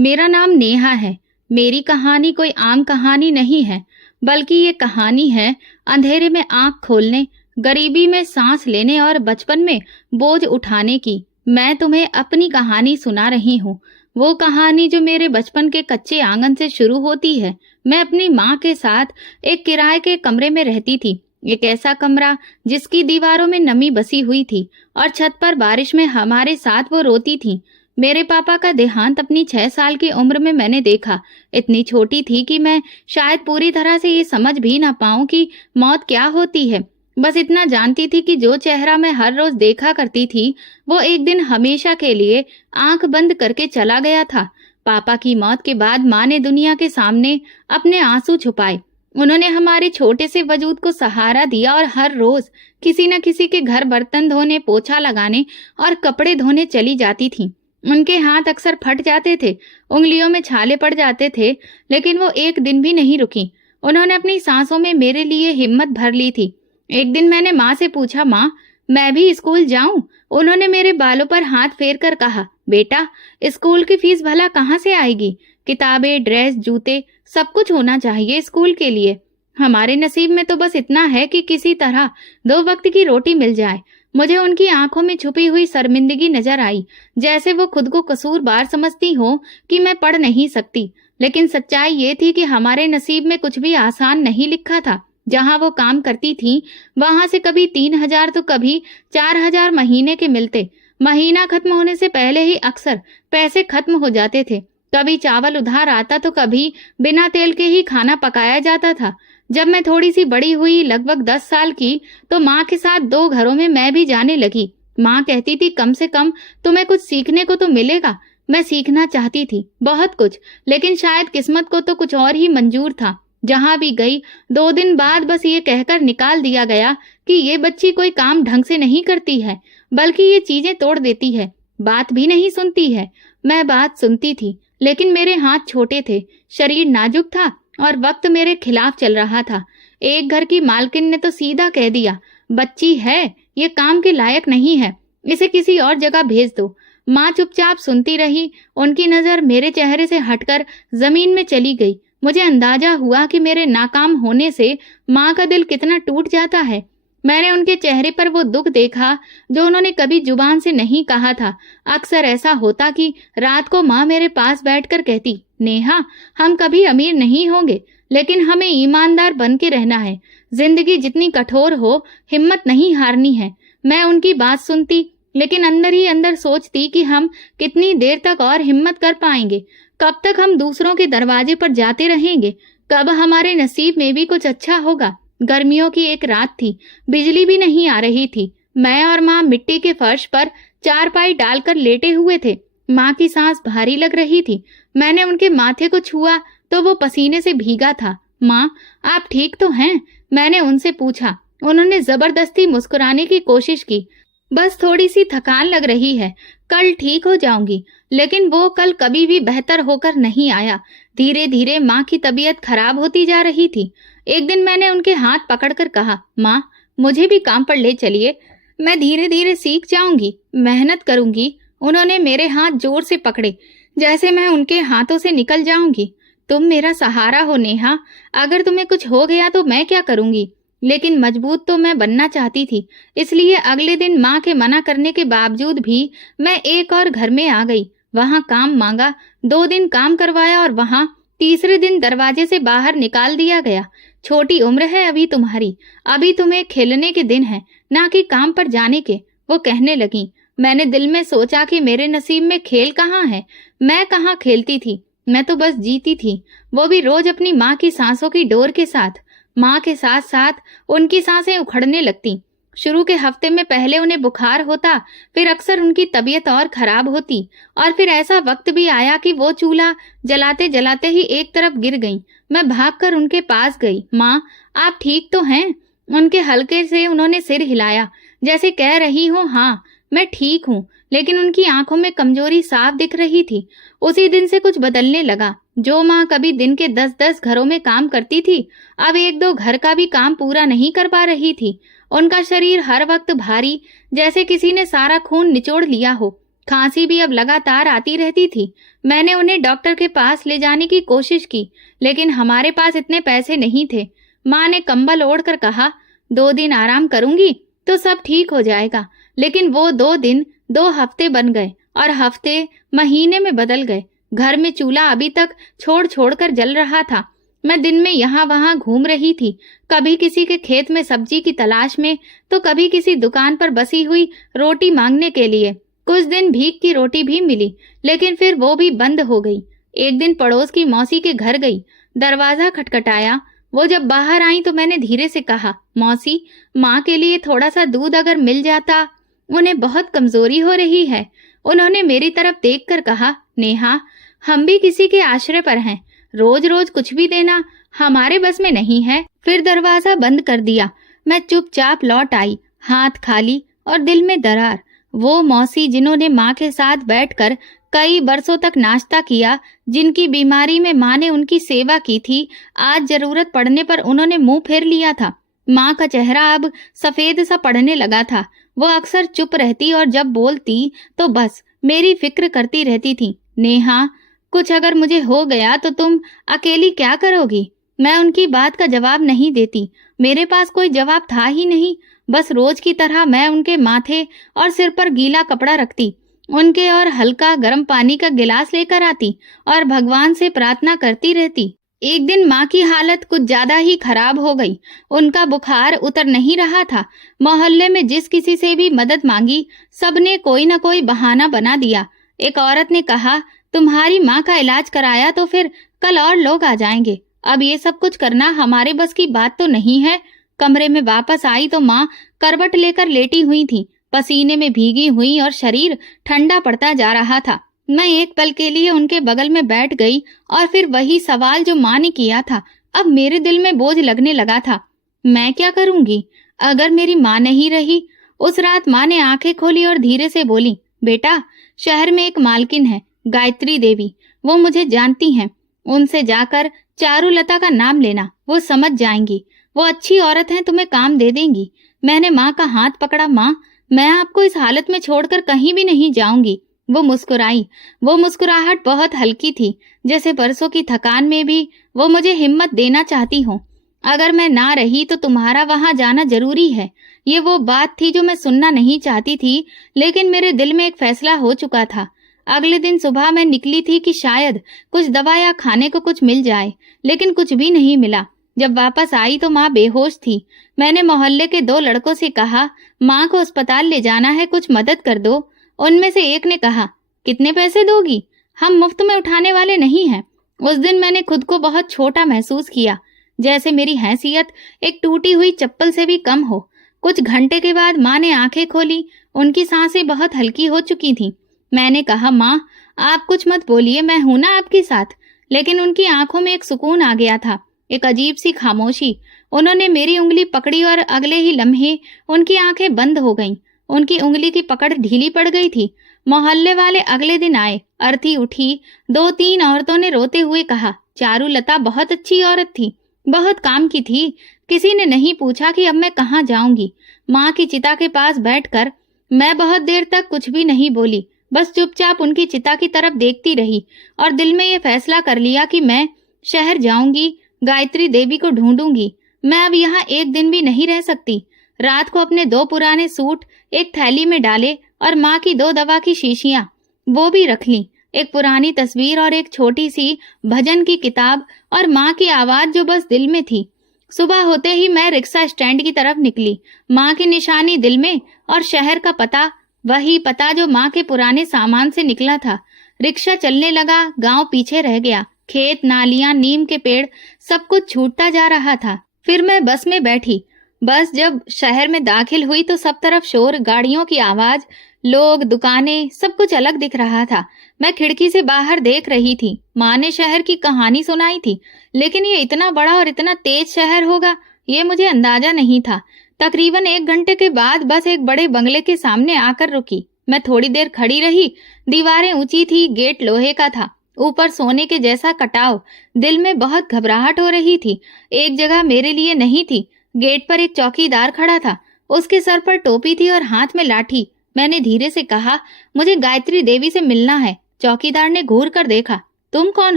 मेरा नाम नेहा है। मेरी कहानी कोई आम कहानी नहीं है, बल्कि ये कहानी है अंधेरे में आंख खोलने, गरीबी में सांस लेने और बचपन में बोझ उठाने की। मैं तुम्हें अपनी कहानी सुना रही हूँ, वो कहानी जो मेरे बचपन के कच्चे आंगन से शुरू होती है। मैं अपनी माँ के साथ एक किराए के कमरे में रहती थी। एक ऐसा कमरा जिसकी दीवारों में नमी बसी हुई थी और छत पर बारिश में हमारे साथ वो रोती थी। मेरे पापा का देहांत अपनी 6 साल की उम्र में मैंने देखा। इतनी छोटी थी कि मैं शायद पूरी तरह से ये समझ भी ना पाऊं कि मौत क्या होती है। बस इतना जानती थी कि जो चेहरा मैं हर रोज देखा करती थी, वो एक दिन हमेशा के लिए आंख बंद करके चला गया था। पापा की मौत के बाद माँ ने दुनिया के सामने अपने आंसू छुपाए। उन्होंने हमारे छोटे से वजूद को सहारा दिया और हर रोज किसी न किसी के घर बर्तन धोने, पोछा लगाने और कपड़े धोने चली जाती थी। उनके हाथ अक्सर फट जाते थे, उंगलियों में छाले पड़ जाते थे, लेकिन वो एक दिन भी नहीं रुकी। उन्होंने अपनी सांसों में मेरे लिए हिम्मत भर ली थी। एक दिन मैंने माँ से पूछा, माँ मैं भी स्कूल जाऊं? उन्होंने मेरे बालों पर हाथ फेर कर कहा, बेटा स्कूल की फीस भला कहाँ से आएगी? किताबें, ड्रेस, जूते सब कुछ होना चाहिए स्कूल के लिए। हमारे नसीब में तो बस इतना है कि किसी तरह 2 वक्त की रोटी मिल जाए। मुझे उनकी आंखों में छुपी हुई शर्मिंदगी नजर आई, जैसे वो खुद को कसूरवार समझती हो कि मैं पढ़ नहीं सकती। लेकिन सच्चाई ये थी कि हमारे नसीब में कुछ भी आसान नहीं लिखा था। जहां वो काम करती थी, वहां से कभी 3,000 तो कभी 4,000 महीने के मिलते। महीना खत्म होने से पहले ही अक्सर पैसे खत्म हो जाते थे। कभी चावल उधार आता तो कभी बिना तेल के ही खाना पकाया जाता था। जब मैं थोड़ी सी बड़ी हुई, लगभग 10 साल की, तो माँ के साथ 2 घरों में मैं भी जाने लगी। माँ कहती थी, कम से कम तुम्हें कुछ सीखने को तो मिलेगा। मैं सीखना चाहती थी बहुत कुछ, लेकिन शायद किस्मत को तो कुछ और ही मंजूर था। जहां भी गई 2 दिन बाद बस ये कहकर निकाल दिया गया कि ये बच्ची कोई काम ढंग से नहीं करती है, बल्कि ये चीजें तोड़ देती है, बात भी नहीं सुनती है। मैं बात सुनती थी, लेकिन मेरे हाथ छोटे थे, शरीर नाजुक था और वक्त मेरे खिलाफ चल रहा था। एक घर की मालकिन ने तो सीधा कह दिया, बच्ची है, ये काम के लायक नहीं है, इसे किसी और जगह भेज दो। माँ चुपचाप सुनती रही। उनकी नजर मेरे चेहरे से हटकर जमीन में चली गई। मुझे अंदाजा हुआ कि मेरे नाकाम होने से माँ का दिल कितना टूट जाता है। मैंने उनके चेहरे पर वो दुख देखा जो उन्होंने कभी जुबान से नहीं कहा था। अक्सर ऐसा होता कि रात को माँ मेरे पास बैठकर कहती, नेहा हम कभी अमीर नहीं होंगे, लेकिन हमें ईमानदार बन के रहना है। जिंदगी जितनी कठोर हो, हिम्मत नहीं हारनी है। मैं उनकी बात सुनती, लेकिन अंदर ही अंदर सोचती कि हम कितनी देर तक और हिम्मत कर पाएंगे। कब तक हम दूसरों के दरवाजे पर जाते रहेंगे? कब हमारे नसीब में भी कुछ अच्छा होगा? गर्मियों की एक रात थी, बिजली भी नहीं आ रही थी। मैं और माँ मिट्टी के फर्श पर चारपाई डालकर लेटे हुए थे। माँ की सांस भारी लग रही थी। मैंने उनके माथे को छुआ तो वो पसीने से भीगा था। माँ आप ठीक तो हैं? मैंने उनसे पूछा। उन्होंने जबरदस्ती मुस्कुराने की कोशिश की। बस थोड़ी सी थकान लग रही है, कल ठीक हो जाऊंगी। लेकिन वो कल कभी भी बेहतर होकर नहीं आया। धीरे धीरे माँ की तबीयत खराब होती जा रही थी। एक दिन मैंने उनके हाथ पकड़कर कहा, माँ मुझे भी काम पर ले चलिए, मैं धीरे धीरे सीख जाऊंगी, मेहनत करूंगी। उन्होंने मेरे हाथ जोर से पकड़े, जैसे मैं उनके हाथों से निकल जाऊंगी। तुम मेरा सहारा हो नेहा, अगर तुम्हें कुछ हो गया तो मैं क्या करूंगी? लेकिन मजबूत तो मैं बनना चाहती थी, इसलिए अगले दिन माँ के मना करने के बावजूद भी मैं एक और घर में आ गई। वहां काम मांगा, 2 दिन काम करवाया और वहां तीसरे दिन दरवाजे से बाहर निकाल दिया गया। छोटी उम्र है अभी तुम्हारी, अभी तुम्हें खेलने के दिन है, ना कि काम पर जाने के, वो कहने लगी। मैंने दिल में सोचा कि मेरे नसीब में खेल कहाँ है। मैं कहाँ खेलती थी, मैं तो बस जीती थी, वो भी रोज अपनी माँ की सांसों की डोर के साथ। माँ के साथ साथ उनकी सांसें उखड़ने लगती। शुरू के हफ्ते में पहले उन्हें बुखार होता, फिर अक्सर उनकी तबीयत और खराब होती, और फिर ऐसा वक्त भी आया कि वो चूल्हा जलाते जलाते ही एक तरफ गिर गईं। मैं भागकर उनके पास गई। माँ आप ठीक तो हैं? उनके हल्के से उन्होंने सिर हिलाया, जैसे कह रही हो हाँ मैं ठीक हूँ, लेकिन उनकी आंखों में कमजोरी साफ दिख रही थी। उसी दिन से कुछ बदलने लगा। जो माँ कभी दिन के 10-10 घरों में काम करती थी, अब 1-2 घर का भी काम पूरा नहीं कर पा रही थी। उनका शरीर हर वक्त भारी, जैसे किसी ने सारा खून निचोड़ लिया हो। खांसी भी अब लगातार आती रहती थी। मैंने उन्हें डॉक्टर के पास ले जाने की कोशिश की, लेकिन हमारे पास इतने पैसे नहीं थे। माँ ने कंबल ओढ़कर कहा, 2 दिन आराम करूंगी तो सब ठीक हो जाएगा। लेकिन वो 2 दिन 2 हफ्ते बन गए और हफ्ते महीने में बदल गए। घर में चूल्हा अभी तक छोड़ छोड़ कर जल रहा था। मैं दिन में यहाँ वहाँ घूम रही थी, कभी किसी के खेत में सब्जी की तलाश में, तो कभी किसी दुकान पर बसी हुई रोटी मांगने के लिए। कुछ दिन भीख की रोटी भी मिली, लेकिन फिर वो भी बंद हो गई। एक दिन पड़ोस की मौसी के घर गई, दरवाजा खटखटाया। वो जब बाहर आई तो मैंने धीरे से कहा, मौसी, माँ के लिए थोड़ा सा दूध अगर मिल जाता, उन्हें बहुत कमजोरी हो रही है। उन्होंने मेरी तरफ देखकर कहा, नेहा, हम भी किसी के आश्रय पर हैं, रोज रोज कुछ भी देना हमारे बस में नहीं है। फिर दरवाजा बंद कर दिया। मैं चुपचाप लौट आई, हाथ खाली और दिल में दरार। वो मौसी जिन्होंने माँ के साथ बैठकर कई बरसों तक नाश्ता किया, जिनकी बीमारी में माँ ने उनकी सेवा की थी, आज जरूरत पड़ने पर उन्होंने मुंह फेर लिया था। माँ का चेहरा अब सफेद सा पड़ने लगा था। वो अक्सर चुप रहती और जब बोलती तो बस मेरी फिक्र करती रहती थी। नेहा, कुछ अगर मुझे हो गया तो तुम अकेली क्या करोगी? मैं उनकी बात का जवाब नहीं देती। मेरे पास कोई जवाब था ही नहीं। बस रोज की तरह मैं उनके माथे और सिर पर गीला कपड़ा रखती, उनके और हल्का गर्म पानी का गिलास लेकर आती और भगवान से प्रार्थना करती रहती। एक दिन माँ की हालत कुछ ज्यादा ही खराब हो गई। उनका बुखार उतर नहीं रहा था। मोहल्ले में जिस किसी से भी मदद मांगी, सबने कोई न कोई बहाना बना दिया। एक औरत ने कहा, तुम्हारी माँ का इलाज कराया तो फिर कल और लोग आ जाएंगे। अब ये सब कुछ करना हमारे बस की बात तो नहीं है। कमरे में वापस आई तो माँ करवट लेकर लेटी हुई थी, पसीने में भीगी हुई और शरीर ठंडा पड़ता जा रहा था। मैं एक पल के लिए उनके बगल में बैठ गई और फिर वही सवाल जो माँ ने किया था अब मेरे दिल में बोझ लगने लगा था। मैं क्या करूंगी अगर मेरी माँ नहीं रही? उस रात माँ ने आंखें खोली और धीरे से बोली, बेटा, शहर में एक मालकिन है, गायत्री देवी, वो मुझे जानती हैं। उनसे जाकर चारुलता का नाम लेना, वो समझ जाएंगी। वो अच्छी औरत हैं, तुम्हें काम दे देंगी। मैंने माँ का हाथ पकड़ा। माँ, मैं आपको इस हालत में छोड़कर कहीं भी नहीं जाऊंगी। वो मुस्कुराई। वो मुस्कुराहट बहुत हल्की थी, जैसे परसों की थकान में भी वो मुझे हिम्मत देना चाहती हो। अगर मैं ना रही तो तुम्हारा वहां जाना जरूरी है। ये वो बात थी जो मैं सुनना नहीं चाहती थी, लेकिन मेरे दिल में एक फैसला हो चुका था। अगले दिन सुबह मैं निकली थी कि शायद कुछ दवा या खाने को कुछ मिल जाए, लेकिन कुछ भी नहीं मिला। जब वापस आई तो माँ बेहोश थी। मैंने मोहल्ले के 2 लड़कों से कहा, माँ को अस्पताल ले जाना है, कुछ मदद कर दो। उनमें से एक ने कहा, कितने पैसे दोगी? हम मुफ्त में उठाने वाले नहीं हैं। उस दिन मैंने खुद को बहुत छोटा महसूस किया, जैसे मेरी हैसियत एक टूटी हुई चप्पल से भी कम हो। कुछ घंटे के बाद माँ ने आंखें खोली। उनकी सांसें बहुत हल्की हो चुकी थीं। मैंने कहा, माँ, आप कुछ मत बोलिए, मैं हूं ना आपके साथ। लेकिन उनकी आंखों में एक सुकून आ गया था, एक अजीब सी खामोशी। उन्होंने मेरी उंगली पकड़ी और अगले ही लम्हे उनकी आंखें बंद हो गईं। उनकी उंगली की पकड़ ढीली पड़ गई थी। मोहल्ले वाले अगले दिन आए। अर्थी उठी। 2-3 औरतों ने रोते हुए कहा, चारुलता बहुत अच्छी औरत थी, बहुत काम की थी। किसी ने नहीं पूछा कि अब मैं कहाँ जाऊंगी। माँ की चिता के पास बैठकर मैं बहुत देर तक कुछ भी नहीं बोली, बस चुपचाप उनकी चिता की तरफ देखती रही और दिल में ये फैसला कर लिया कि मैं शहर जाऊंगी, गायत्री देवी को ढूंढूंगी। मैं अब यहाँ एक दिन भी नहीं रह सकती। रात को अपने 2 पुराने सूट एक थैली में डाले और माँ की 2 दवा की शीशियां वो भी रख ली, एक पुरानी तस्वीर और एक छोटी सी भजन की किताब और माँ की आवाज जो बस दिल में थी। सुबह होते ही मैं रिक्शा स्टैंड की तरफ निकली। माँ की निशानी दिल में और शहर का पता, वही पता जो माँ के पुराने सामान से निकला था। रिक्शा चलने लगा। गांव पीछे रह गया। खेत, नालियां, नीम के पेड़, सब कुछ छूटता जा रहा था। फिर मैं बस में बैठी। बस जब शहर में दाखिल हुई तो सब तरफ शोर, गाड़ियों की आवाज, लोग, दुकानें, सब कुछ अलग दिख रहा था। मैं खिड़की से बाहर देख रही थी। माँ ने शहर की कहानी सुनाई थी, लेकिन ये इतना बड़ा और इतना तेज शहर होगा, ये मुझे अंदाजा नहीं था। तकरीबन 1 घंटे के बाद बस एक बड़े बंगले के सामने आकर रुकी। मैं थोड़ी देर खड़ी रही। दीवारें ऊंची थी, गेट लोहे का था, ऊपर सोने के जैसा कटाव। दिल में बहुत घबराहट हो रही थी। एक जगह मेरे लिए नहीं थी। गेट पर एक चौकीदार खड़ा था। उसके सर पर टोपी थी और हाथ में लाठी। मैंने धीरे से कहा, मुझे गायत्री देवी से मिलना है। चौकीदार ने घूर कर देखा। तुम कौन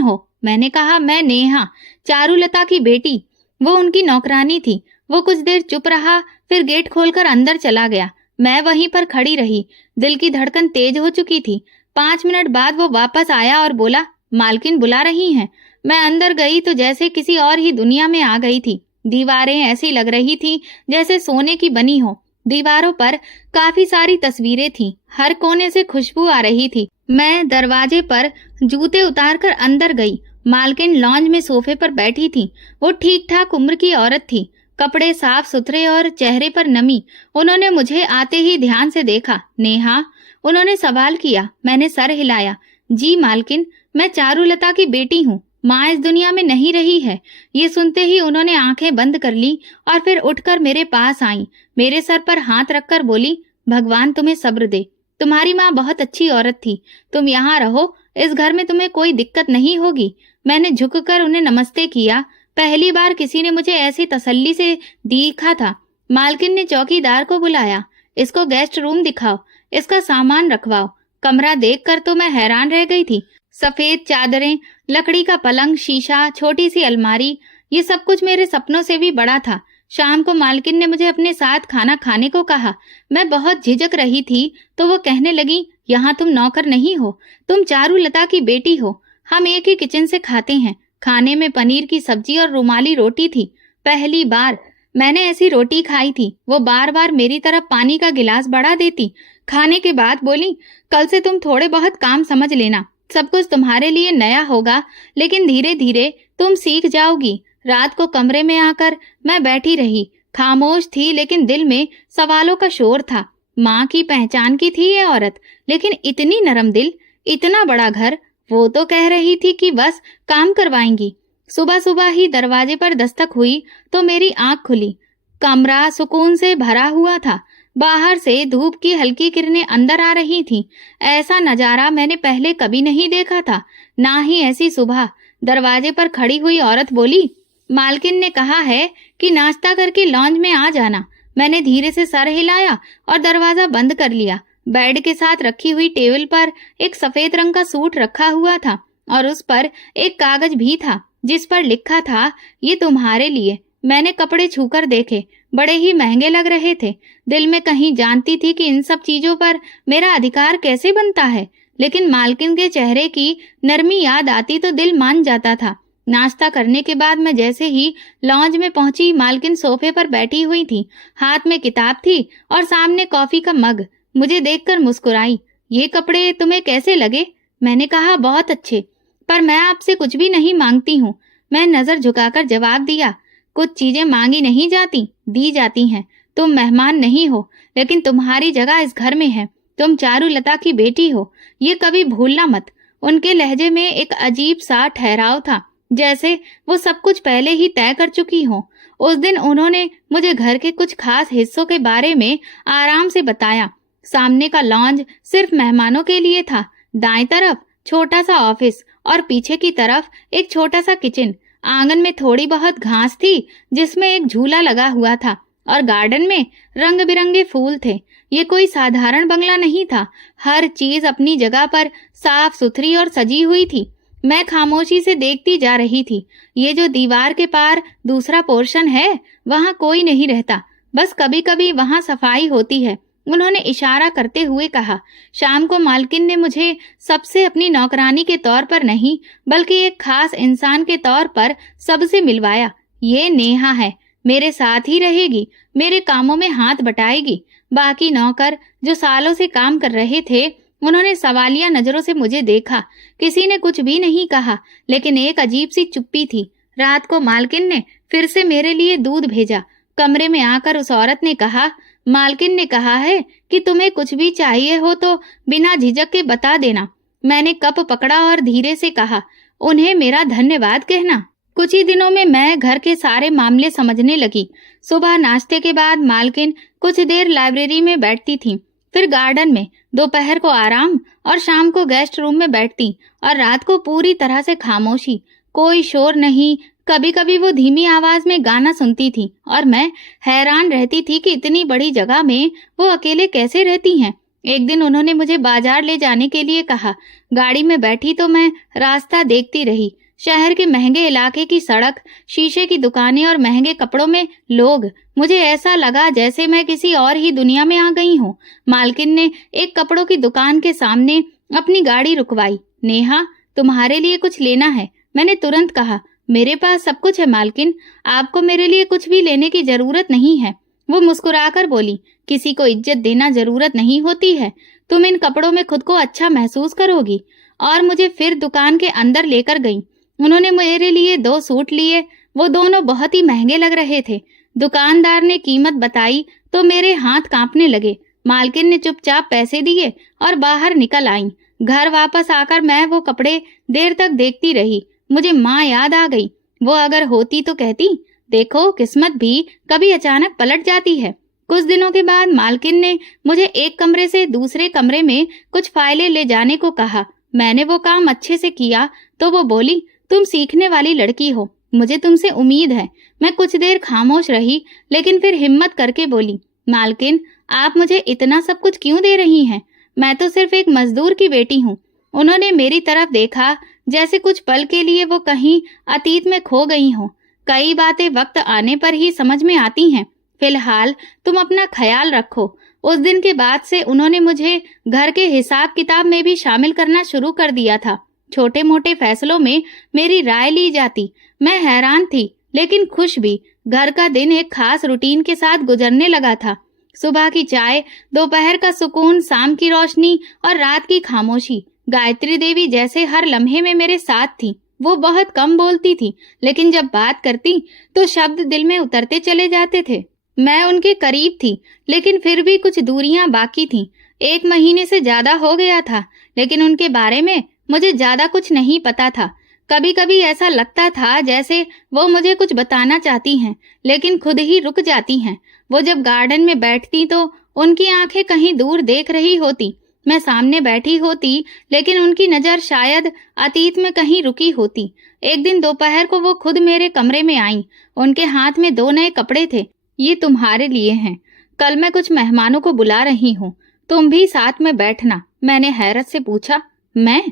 हो? मैंने कहा, मैं नेहा, चारुलता की बेटी। वो उनकी नौकरानी थी। वो कुछ देर चुप रहा, फिर गेट खोलकर अंदर चला गया। मैं वहीं पर खड़ी रही। दिल की धड़कन तेज हो चुकी थी। 5 मिनट बाद वो वापस आया और बोला, मालकिन बुला रही हैं। मैं अंदर गई तो जैसे किसी और ही दुनिया में आ गई थी। दीवारें ऐसी लग रही थी जैसे सोने की बनी हो। दीवारों पर काफी सारी तस्वीरें थीं। हर कोने से खुशबू आ रही थी। मैं दरवाजे पर जूते उतारकर अंदर गई। मालकिन लॉन्ज में सोफे पर बैठी थी। वो ठीक ठाक उम्र की औरत थी, कपड़े साफ सुथरे और चेहरे पर नमी। उन्होंने मुझे आते ही ध्यान से देखा। नेहा, उन्होंने सवाल किया। मैंने सर हिलाया। जी मालकिन, मैं चारुलता की बेटी हूँ। माँ इस दुनिया में नहीं रही है। ये सुनते ही उन्होंने आंखें बंद कर ली और फिर उठकर मेरे पास आईं। मेरे सर पर हाथ रखकर बोली, भगवान तुम्हें सब्र दे। तुम्हारी माँ बहुत अच्छी औरत थी। तुम यहाँ रहो, इस घर में तुम्हें कोई दिक्कत नहीं होगी। मैंने झुककर उन्हें नमस्ते किया। पहली बार किसी ने मुझे ऐसी तसल्ली से देखा था। मालकिन ने चौकीदार को बुलाया। इसको गेस्ट रूम दिखाओ, इसका सामान रखवाओ। कमरा देखकर तो मैं हैरान रह गई थी। सफेद चादरें, लकड़ी का पलंग, शीशा, छोटी सी अलमारी, ये सब कुछ मेरे सपनों से भी बड़ा था। शाम को मालकिन ने मुझे अपने साथ खाना खाने को कहा। मैं बहुत झिझक रही थी तो वो कहने लगी, यहाँ तुम नौकर नहीं हो, तुम चारुलता की बेटी हो। हम एक ही किचन से खाते हैं। खाने में पनीर की सब्जी और रुमाली रोटी थी। पहली बार मैंने ऐसी रोटी खाई थी। वो बार बार मेरी तरफ पानी का गिलास बढ़ा देती। खाने के बाद बोली, कल से तुम थोड़े बहुत काम समझ लेना। सब कुछ तुम्हारे लिए नया होगा, लेकिन धीरे धीरे तुम सीख जाओगी। रात को कमरे में आकर मैं बैठी रही। खामोश थी, लेकिन दिल में सवालों का शोर था। माँ की पहचान की थी ये औरत, लेकिन इतनी नरम दिल, इतना बड़ा घर। वो तो कह रही थी कि बस काम करवाएंगी। सुबह सुबह ही दरवाजे पर दस्तक हुई तो मेरी आंख खुली। कमरा सुकून से भरा हुआ था। बाहर से धूप की हल्की किरणें अंदर आ रही थीं। ऐसा नजारा मैंने पहले कभी नहीं देखा था, ना ही ऐसी सुबह। दरवाजे पर खड़ी हुई औरत बोली, मालकिन ने कहा है कि नाश्ता करके लॉन्ज में आ जाना। मैंने धीरे से सर हिलाया और दरवाजा बंद कर लिया। बेड के साथ रखी हुई टेबल पर एक सफेद रंग का सूट रखा हुआ था और उस पर एक कागज भी था जिस पर लिखा था, ये तुम्हारे लिए। मैंने कपड़े छूकर देखे, बड़े ही महंगे लग रहे थे। दिल में कहीं जानती थी कि इन सब चीजों पर मेरा अधिकार कैसे बनता है, लेकिन मालकिन के चेहरे की नरमी याद आती तो दिल मान जाता था। नाश्ता करने के बाद मैं जैसे ही लॉन्ज में पहुंची, मालकिन सोफे पर बैठी हुई थी। हाथ में किताब थी और सामने कॉफी का मग। मुझे देखकर मुस्कुराई। ये कपड़े तुम्हें कैसे लगे? मैंने कहा, बहुत अच्छे, पर मैं आपसे कुछ भी नहीं मांगती हूँ। मैं नजर झुकाकर जवाब दिया, कुछ चीजें मांगी नहीं जाती, दी जाती हैं। तुम मेहमान नहीं हो, लेकिन तुम्हारी जगह इस घर में है। तुम चारुलता की बेटी हो, ये कभी भूलना मत। उनके लहजे में एक अजीब सा ठहराव था, जैसे वो सब कुछ पहले ही तय कर चुकी हो। उस दिन उन्होंने मुझे घर के कुछ खास हिस्सों के बारे में आराम से बताया। सामने का लॉन्ज सिर्फ मेहमानों के लिए था। दाएं तरफ छोटा सा ऑफिस और पीछे की तरफ एक छोटा सा किचन। आंगन में थोड़ी बहुत घास थी जिसमें एक झूला लगा हुआ था और गार्डन में रंग बिरंगे फूल थे। ये कोई साधारण बंगला नहीं था। हर चीज अपनी जगह पर साफ सुथरी और सजी हुई थी। मैं खामोशी से देखती जा रही थी। ये जो दीवार के पार दूसरा पोर्शन है, वहाँ कोई नहीं रहता, बस कभी कभी वहाँ सफाई होती है। उन्होंने इशारा करते हुए कहा। शाम को मालकिन ने मुझे सबसे अपनी नौकरानी के तौर पर नहीं, बल्कि एक खास इंसान के तौर पर सबसे मिलवाया। ये नेहा है, मेरे साथ ही रहेगी, मेरे कामों में हाथ बटाएगी। बाकी नौकर जो सालों से काम कर रहे थे, उन्होंने सवालिया नजरों से मुझे देखा। किसी ने कुछ भी नहीं कहा, लेकिन एक अजीब सी चुप्पी थी। रात को मालकिन ने फिर से मेरे लिए दूध भेजा। कमरे में आकर उस औरत ने कहा, मालकिन ने कहा है कि तुम्हें कुछ भी चाहिए हो तो बिना झिझक के बता देना। मैंने कप पकड़ा और धीरे से कहा, उन्हें मेरा धन्यवाद कहना। कुछ ही दिनों में मैं घर के सारे मामले समझने लगी। सुबह नाश्ते के बाद मालकिन कुछ देर लाइब्रेरी में बैठती थी, फिर गार्डन में, दोपहर को आराम और शाम को गेस्ट रूम में बैठती, और रात को पूरी तरह से खामोशी, कोई शोर नहीं। कभी कभी वो धीमी आवाज में गाना सुनती थी और मैं हैरान रहती थी कि इतनी बड़ी जगह में वो अकेले कैसे रहती हैं। एक दिन उन्होंने मुझे बाजार ले जाने के लिए कहा। गाड़ी में बैठी तो मैं रास्ता देखती रही। शहर के महंगे इलाके की सड़क, शीशे की दुकानें और महंगे कपड़ों में लोग। मुझे ऐसा लगा जैसे मैं किसी और ही दुनिया में आ गई हूँ। मालकिन ने एक कपड़ों की दुकान के सामने अपनी गाड़ी रुकवाई। नेहा, तुम्हारे लिए कुछ लेना है? मैंने तुरंत कहा, मेरे पास सब कुछ है मालकिन, आपको मेरे लिए कुछ भी लेने की जरूरत नहीं है। वो मुस्कुराकर बोली, किसी को इज्जत देना जरूरत नहीं होती है। तुम इन कपड़ों में खुद को अच्छा महसूस करोगी। और मुझे फिर दुकान के अंदर लेकर गई। उन्होंने मेरे लिए 2 सूट लिए। वो दोनों बहुत ही महंगे लग रहे थे। दुकानदार ने कीमत बताई तो मेरे हाथ कांपने लगे। मालकिन ने चुपचाप पैसे दिए और बाहर निकल आईं। घर वापस आकर मैं वो कपड़े देर तक देखती रही। मुझे माँ याद आ गई। वो अगर होती तो कहती, देखो किस्मत भी कभी अचानक पलट जाती है। कुछ दिनों के बाद मालकिन ने मुझे एक कमरे से दूसरे कमरे में कुछ फाइलें ले जाने को कहा। मैंने वो काम अच्छे से किया तो वो बोली, तुम सीखने वाली लड़की हो, मुझे तुमसे उम्मीद है। मैं कुछ देर खामोश रही, लेकिन फिर हिम्मत करके बोली, मालकिन आप मुझे इतना सब कुछ क्यों दे रही हैं? मैं तो सिर्फ एक मजदूर की बेटी हूँ। उन्होंने मेरी तरफ देखा जैसे कुछ पल के लिए वो कहीं अतीत में खो गई हो। कई बातें वक्त आने पर ही समझ में आती हैं। फिलहाल तुम अपना ख्याल रखो। उस दिन के बाद से उन्होंने मुझे घर के हिसाब किताब में भी शामिल करना शुरू कर दिया था। छोटे मोटे फैसलों में मेरी राय ली जाती। मैं हैरान थी लेकिन खुश भी। घर का दिन एक खास रूटीन के साथ गुजरने लगा था। सुबह की चाय, दोपहर का सुकून, शाम की रोशनी और रात की खामोशी। गायत्री देवी जैसे हर लम्हे में मेरे साथ थी। वो बहुत कम बोलती थी, लेकिन जब बात करती तो शब्द दिल में उतरते चले जाते थे। मैं उनके करीब थी, लेकिन फिर भी कुछ दूरियां बाकी थीं। 1 महीने से ज्यादा हो गया था, लेकिन उनके बारे में मुझे ज्यादा कुछ नहीं पता था। कभी कभी ऐसा लगता था जैसे वो मुझे कुछ बताना चाहती हैं, लेकिन खुद ही रुक जाती हैं। वो जब गार्डन में बैठती तो उनकी आंखें कहीं दूर देख रही होती। मैं सामने बैठी होती, लेकिन उनकी नजर शायद अतीत में कहीं रुकी होती। एक दिन दोपहर को वो खुद मेरे कमरे में आईं। उनके हाथ में 2 नए कपड़े थे। ये तुम्हारे लिए हैं। कल मैं कुछ मेहमानों को बुला रही हूँ, तुम भी साथ में बैठना। मैंने हैरत से पूछा, मैं?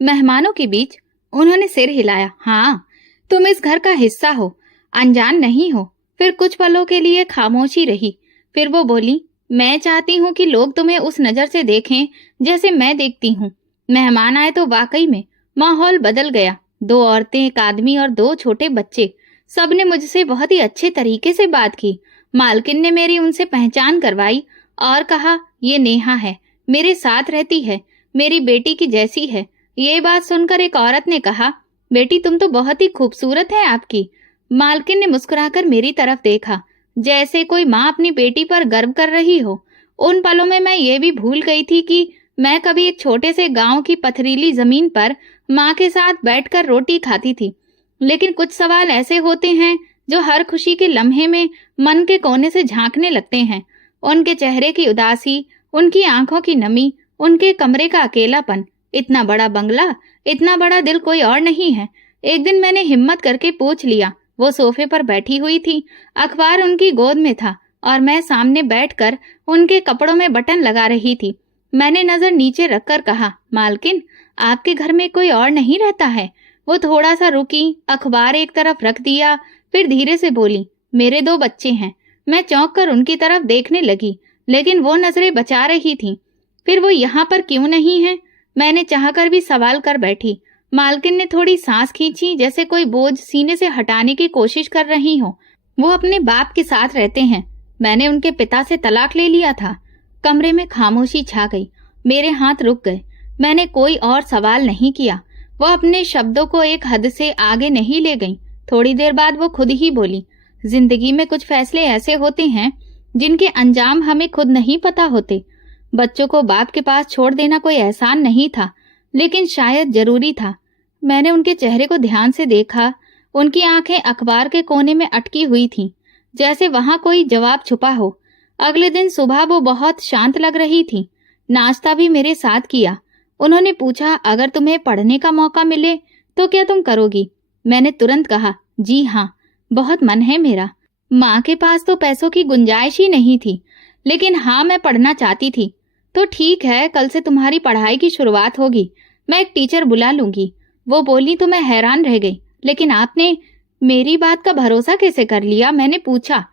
मेहमानों के बीच? उन्होंने सिर हिलाया। हाँ, तुम इस घर का हिस्सा हो, अनजान नहीं हो। फिर कुछ पलों के लिए खामोशी रही। फिर वो बोली, मैं चाहती हूँ कि लोग तुम्हें उस नजर से देखें जैसे मैं देखती हूँ। मेहमान आए तो वाकई में माहौल बदल गया। 2 औरतें, एक आदमी और 2 छोटे बच्चे। सबने मुझसे बहुत ही अच्छे तरीके से बात की। मालकिन ने मेरी उनसे पहचान करवाई और कहा, ये नेहा है, मेरे साथ रहती है, मेरी बेटी की जैसी है। ये बात सुनकर एक औरत ने कहा, बेटी तुम तो बहुत ही खूबसूरत है आपकी। मालकिन ने मुस्कुराकर मेरी तरफ देखा, जैसे कोई माँ अपनी बेटी पर गर्व कर रही हो। उन पलों में मैं ये भी भूल गई थी कि मैं कभी एक छोटे से गांव की पथरीली जमीन पर माँ के साथ बैठकर रोटी खाती थी। लेकिन कुछ सवाल ऐसे होते हैं जो हर खुशी के लम्हे में मन के कोने से झांकने लगते हैं। उनके चेहरे की उदासी, उनकी आंखों की नमी, उनके कमरे का अकेलापन। इतना बड़ा बंगला, इतना बड़ा दिल कोई और नहीं है। एक दिन मैंने हिम्मत करके पूछ लिया। वो सोफे पर बैठी हुई थी, अखबार उनकी गोद में था और मैं सामने बैठकर उनके कपड़ों में बटन लगा रही थी। मैंने नजर नीचे रखकर कहा, मालकिन आपके घर में कोई और नहीं रहता है? वो थोड़ा सा रुकी, अखबार एक तरफ रख दिया, फिर धीरे से बोली, मेरे 2 बच्चे हैं। मैं चौंक कर उनकी तरफ देखने लगी, लेकिन वो नजरें बचा रही थी। फिर वो यहाँ पर क्यों नहीं है? मैंने चाहकर भी सवाल कर बैठी। मालकिन ने थोड़ी सांस खींची, जैसे कोई बोझ सीने से हटाने की कोशिश कर रही हो। वो अपने बाप के साथ रहते हैं। मैंने उनके पिता से तलाक ले लिया था। कमरे में खामोशी छा गई। मेरे हाथ रुक गए। मैंने कोई और सवाल नहीं किया। वो अपने शब्दों को एक हद से आगे नहीं ले गई। थोड़ी देर बाद वो खुद ही बोली, जिंदगी में कुछ फैसले ऐसे होते हैं जिनके अंजाम हमें खुद नहीं पता होते। बच्चों को बाप के पास छोड़ देना कोई एहसान नहीं था, लेकिन शायद जरूरी था। मैंने उनके चेहरे को ध्यान से देखा। उनकी आंखें अखबार के कोने में अटकी हुई थीं, जैसे वहां कोई जवाब छुपा हो। अगले दिन सुबह वो बहुत शांत लग रही थी। नाश्ता भी मेरे साथ किया। उन्होंने पूछा, अगर तुम्हें पढ़ने का मौका मिले तो क्या तुम करोगी? मैंने तुरंत कहा, जी हाँ, बहुत मन है मेरा। माँ के पास तो पैसों की गुंजाइश ही नहीं थी, लेकिन हाँ, मैं पढ़ना चाहती थी। तो ठीक है, कल से तुम्हारी पढ़ाई की शुरुआत होगी। मैं एक टीचर बुला लूंगी। वो बोली तो मैं हैरान रह गई। लेकिन आपने मेरी बात का भरोसा कैसे कर लिया? मैंने पूछा।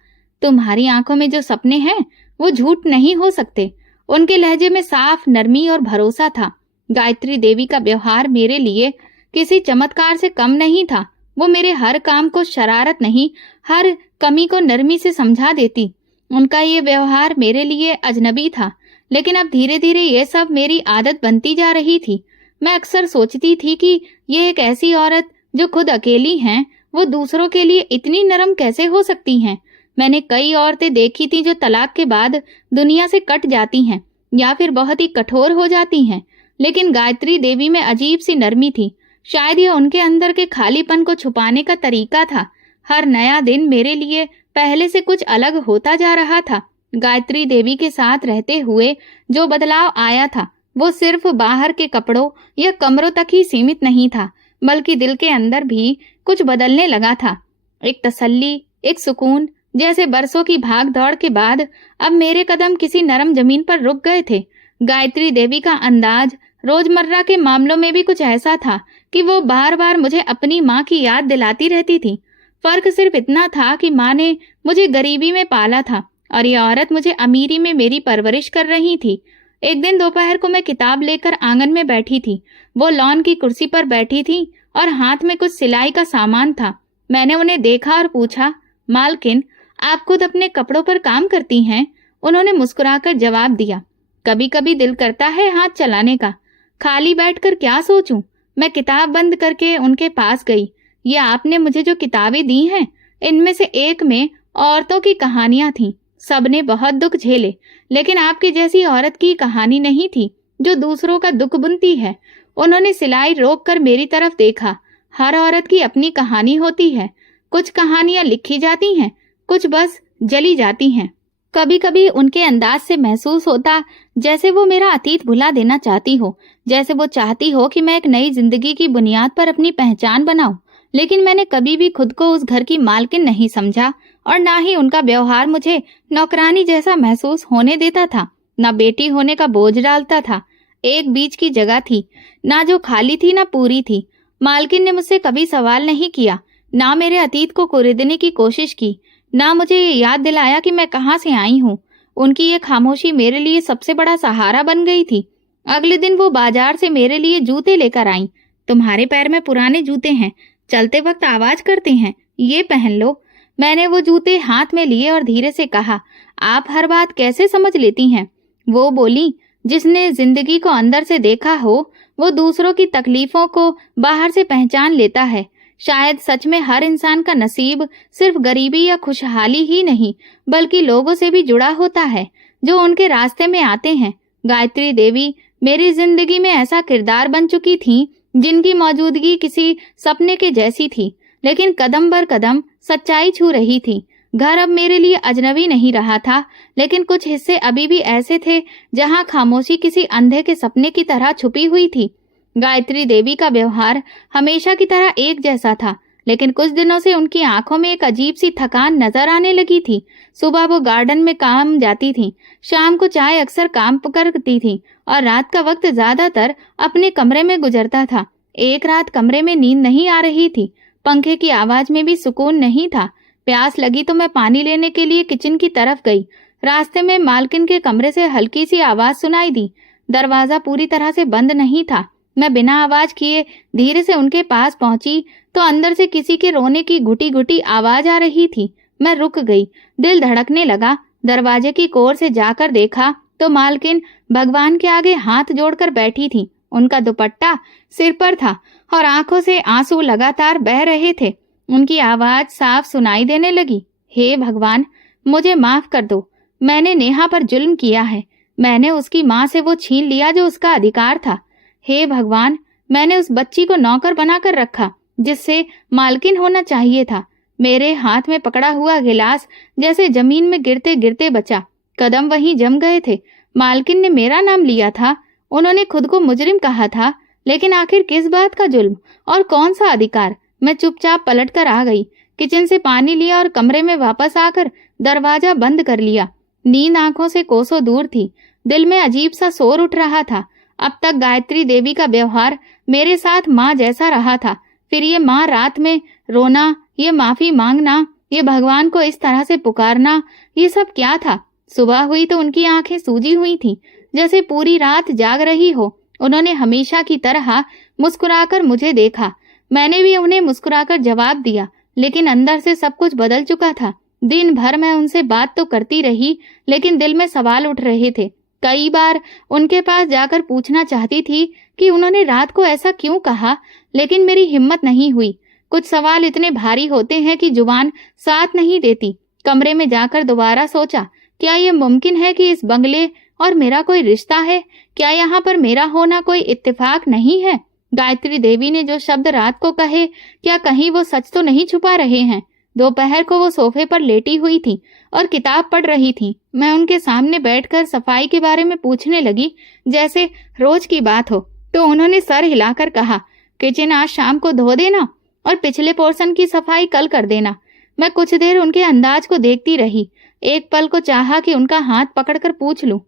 तुम्हारी आंखों में जो सपने हैं वो झूठ नहीं हो सकते। उनके लहजे में साफ नरमी और भरोसा था। गायत्री देवी का व्यवहार मेरे लिए किसी चमत्कार से कम नहीं था। वो मेरे हर काम को शरारत नहीं, हर कमी को नरमी से समझा देती। उनका ये व्यवहार मेरे लिए अजनबी था, लेकिन अब धीरे धीरे ये सब मेरी आदत बनती जा रही थी। मैं अक्सर सोचती थी कि ये एक ऐसी औरत जो खुद अकेली हैं, वो दूसरों के लिए इतनी नरम कैसे हो सकती हैं। मैंने कई औरतें देखी थी जो तलाक के बाद दुनिया से कट जाती हैं या फिर बहुत ही कठोर हो जाती हैं, लेकिन गायत्री देवी में अजीब सी नरमी थी। शायद ये उनके अंदर के खालीपन को छुपाने का तरीका था। हर नया दिन मेरे लिए पहले से कुछ अलग होता जा रहा था। गायत्री देवी के साथ रहते हुए जो बदलाव आया था वो सिर्फ बाहर के कपड़ों या कमरों तक ही सीमित नहीं था, बल्कि दिल के अंदर भी कुछ बदलने लगा था। एक तसल्ली, एक सुकून, जैसे बरसों की भाग दौड़ के बाद अब मेरे कदम किसी नरम जमीन पर रुक गए थे। गायत्री देवी का अंदाज रोजमर्रा के मामलों में भी कुछ ऐसा था कि वो बार बार मुझे अपनी माँ की याद दिलाती रहती थी। फर्क सिर्फ इतना था कि माँ ने मुझे गरीबी में पाला था और ये औरत मुझे अमीरी में मेरी परवरिश कर रही थी। एक दिन दोपहर को मैं किताब लेकर आंगन में बैठी थी। वो लॉन की कुर्सी पर बैठी थी और हाथ में कुछ सिलाई का सामान था। मैंने उन्हें देखा और पूछा, मालकिन, आप खुद अपने कपड़ों पर काम करती हैं? उन्होंने मुस्कुराकर जवाब दिया, कभी कभी दिल करता है हाथ चलाने का। खाली बैठकर क्या सोचूं? मैं किताब बंद करके उनके पास गई। ये आपने मुझे जो किताबें दी हैं, इनमें से एक में औरतों की कहानियां थीं। सबने बहुत दुख झेले, लेकिन आपकी जैसी औरत की कहानी नहीं थी जो दूसरों का दुख बुनती है। उन्होंने सिलाई रोक कर मेरी तरफ देखा। हर औरत की अपनी कहानी होती है। कुछ कहानियां लिखी जाती हैं, कुछ बस जली जाती हैं। कभी कभी उनके अंदाज से महसूस होता जैसे वो मेरा अतीत भुला देना चाहती हो, जैसे वो चाहती हो कि मैं एक नई जिंदगी की बुनियाद पर अपनी पहचान बनाऊं। लेकिन मैंने कभी भी खुद को उस घर की मालकिन नहीं समझा और ना ही उनका व्यवहार मुझे नौकरानी जैसा महसूस होने देता था। ना बेटी होने का बोझ डालता था। एक बीच की जगह थी, ना जो खाली थी ना पूरी थी। मालकिन ने मुझसे कभी सवाल नहीं किया, ना मेरे अतीत को कुरेदने की कोशिश की, ना मुझे ये याद दिलाया कि मैं कहाँ से आई हूँ। उनकी ये खामोशी मेरे लिए सबसे बड़ा सहारा बन गई थी। अगले दिन वो बाजार से मेरे लिए जूते लेकर आईं। तुम्हारे पैर में पुराने जूते हैं, चलते वक्त आवाज करते हैं, ये पहन लो। मैंने वो जूते हाथ में लिए और धीरे से कहा, आप हर बात कैसे समझ लेती हैं? वो बोली, जिसने जिंदगी को अंदर से देखा हो वो दूसरों की तकलीफों को बाहर से पहचान लेता है। शायद सच में हर इंसान का नसीब सिर्फ गरीबी या खुशहाली ही नहीं, बल्कि लोगों से भी जुड़ा होता है जो उनके रास्ते में आते हैं। गायत्री देवी मेरी जिंदगी में ऐसा किरदार बन चुकी थी जिनकी मौजूदगी किसी सपने के जैसी थी, लेकिन कदम बर कदम सच्चाई छू रही थी। घर अब मेरे लिए अजनबी नहीं रहा था, लेकिन कुछ हिस्से अभी भी ऐसे थे जहां खामोशी किसी अंधे के सपने की तरह छुपी हुई थी। गायत्री देवी का व्यवहार हमेशा की तरह एक जैसा था, लेकिन कुछ दिनों से उनकी आंखों में एक अजीब सी थकान नजर आने लगी थी। सुबह वो गार्डन में काम जाती थी, शाम को चाय अक्सर काम करती थी और रात का वक्त ज्यादातर अपने कमरे में गुजरता था। एक रात कमरे में नींद नहीं आ रही थी, पंखे की आवाज में भी सुकून नहीं था। प्यास लगी तो मैं पानी लेने के लिए किचन की तरफ गई। रास्ते में मालकिन के कमरे से हल्की सी आवाज सुनाई दी। दरवाजा पूरी तरह से बंद नहीं था। मैं बिना आवाज किए धीरे से उनके पास पहुंची तो अंदर से किसी के रोने की घुटी घुटी आवाज आ रही थी। मैं रुक गई, दिल धड़कने लगा। दरवाजे की कोर से जाकर देखा तो मालकिन भगवान के आगे हाथ जोड़कर बैठी थी। उनका दुपट्टा सिर पर था और आंखों से आंसू लगातार बह रहे थे। उनकी आवाज साफ सुनाई देने लगी, हे भगवान, मुझे माफ कर दो। मैंने नेहा पर जुल्म किया है। मैंने उसकी माँ से वो छीन लिया जो उसका अधिकार था। हे भगवान, मैंने उस बच्ची को नौकर बनाकर रखा जिससे मालकिन होना चाहिए था। मेरे हाथ में पकड़ा हुआ गिलास जैसे जमीन में गिरते गिरते बचा। कदम वहीं जम गए थे। मालकिन ने मेरा नाम लिया था, उन्होंने खुद को मुजरिम कहा था, लेकिन आखिर किस बात का जुल्म और कौन सा अधिकार? मैं चुपचाप पलट कर आ गई, किचन से पानी लिया और कमरे में वापस आकर दरवाजा बंद कर लिया। नींद आंखों से कोसों दूर थी। दिल में अजीब सा शोर उठ रहा था। अब तक गायत्री देवी का व्यवहार मेरे साथ माँ जैसा रहा था, फिर ये माँ रात में रोना, ये माफी मांगना, ये भगवान को इस तरह से पुकारना, ये सब क्या था? सुबह हुई तो उनकी आंखें सूजी हुई थीं, जैसे पूरी रात जाग रही हो। उन्होंने हमेशा की तरह मुस्कुराकर मुझे देखा। मैंने भी उन्हें मुस्कुराकर जवाब दिया, लेकिन अंदर से सब कुछ बदल चुका था। दिन भर मैं उनसे बात तो करती रही, लेकिन दिल में सवाल उठ रहे थे। कई बार उनके पास जाकर पूछना चाहती थी कि उन्होंने रात को ऐसा क्यों कहा, लेकिन मेरी हिम्मत नहीं हुई। कुछ सवाल इतने भारी होते हैं कि जुबान साथ नहीं देती। कमरे में जाकर दोबारा सोचा, क्या ये मुमकिन है कि इस बंगले और मेरा कोई रिश्ता है? क्या यहाँ पर मेरा होना कोई इत्तेफाक नहीं है? गायत्री देवी ने जो शब्द रात को कहे, क्या कहीं वो सच तो नहीं छुपा रहे हैं? दोपहर को वो सोफे पर लेटी हुई थी और किताब पढ़ रही थी। मैं उनके सामने बैठकर सफाई के बारे में पूछने लगी, जैसे रोज की बात हो, तो उन्होंने सर हिलाकर कहा, किचन आज शाम को धो देना और पिछले पोर्शन की सफाई कल कर देना। मैं कुछ देर उनके अंदाज को देखती रही। एक पल को चाहा कि उनका हाथ पकड़कर पूछ लूं,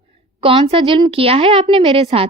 कौन सा जुल्म किया है आपने मेरे साथ?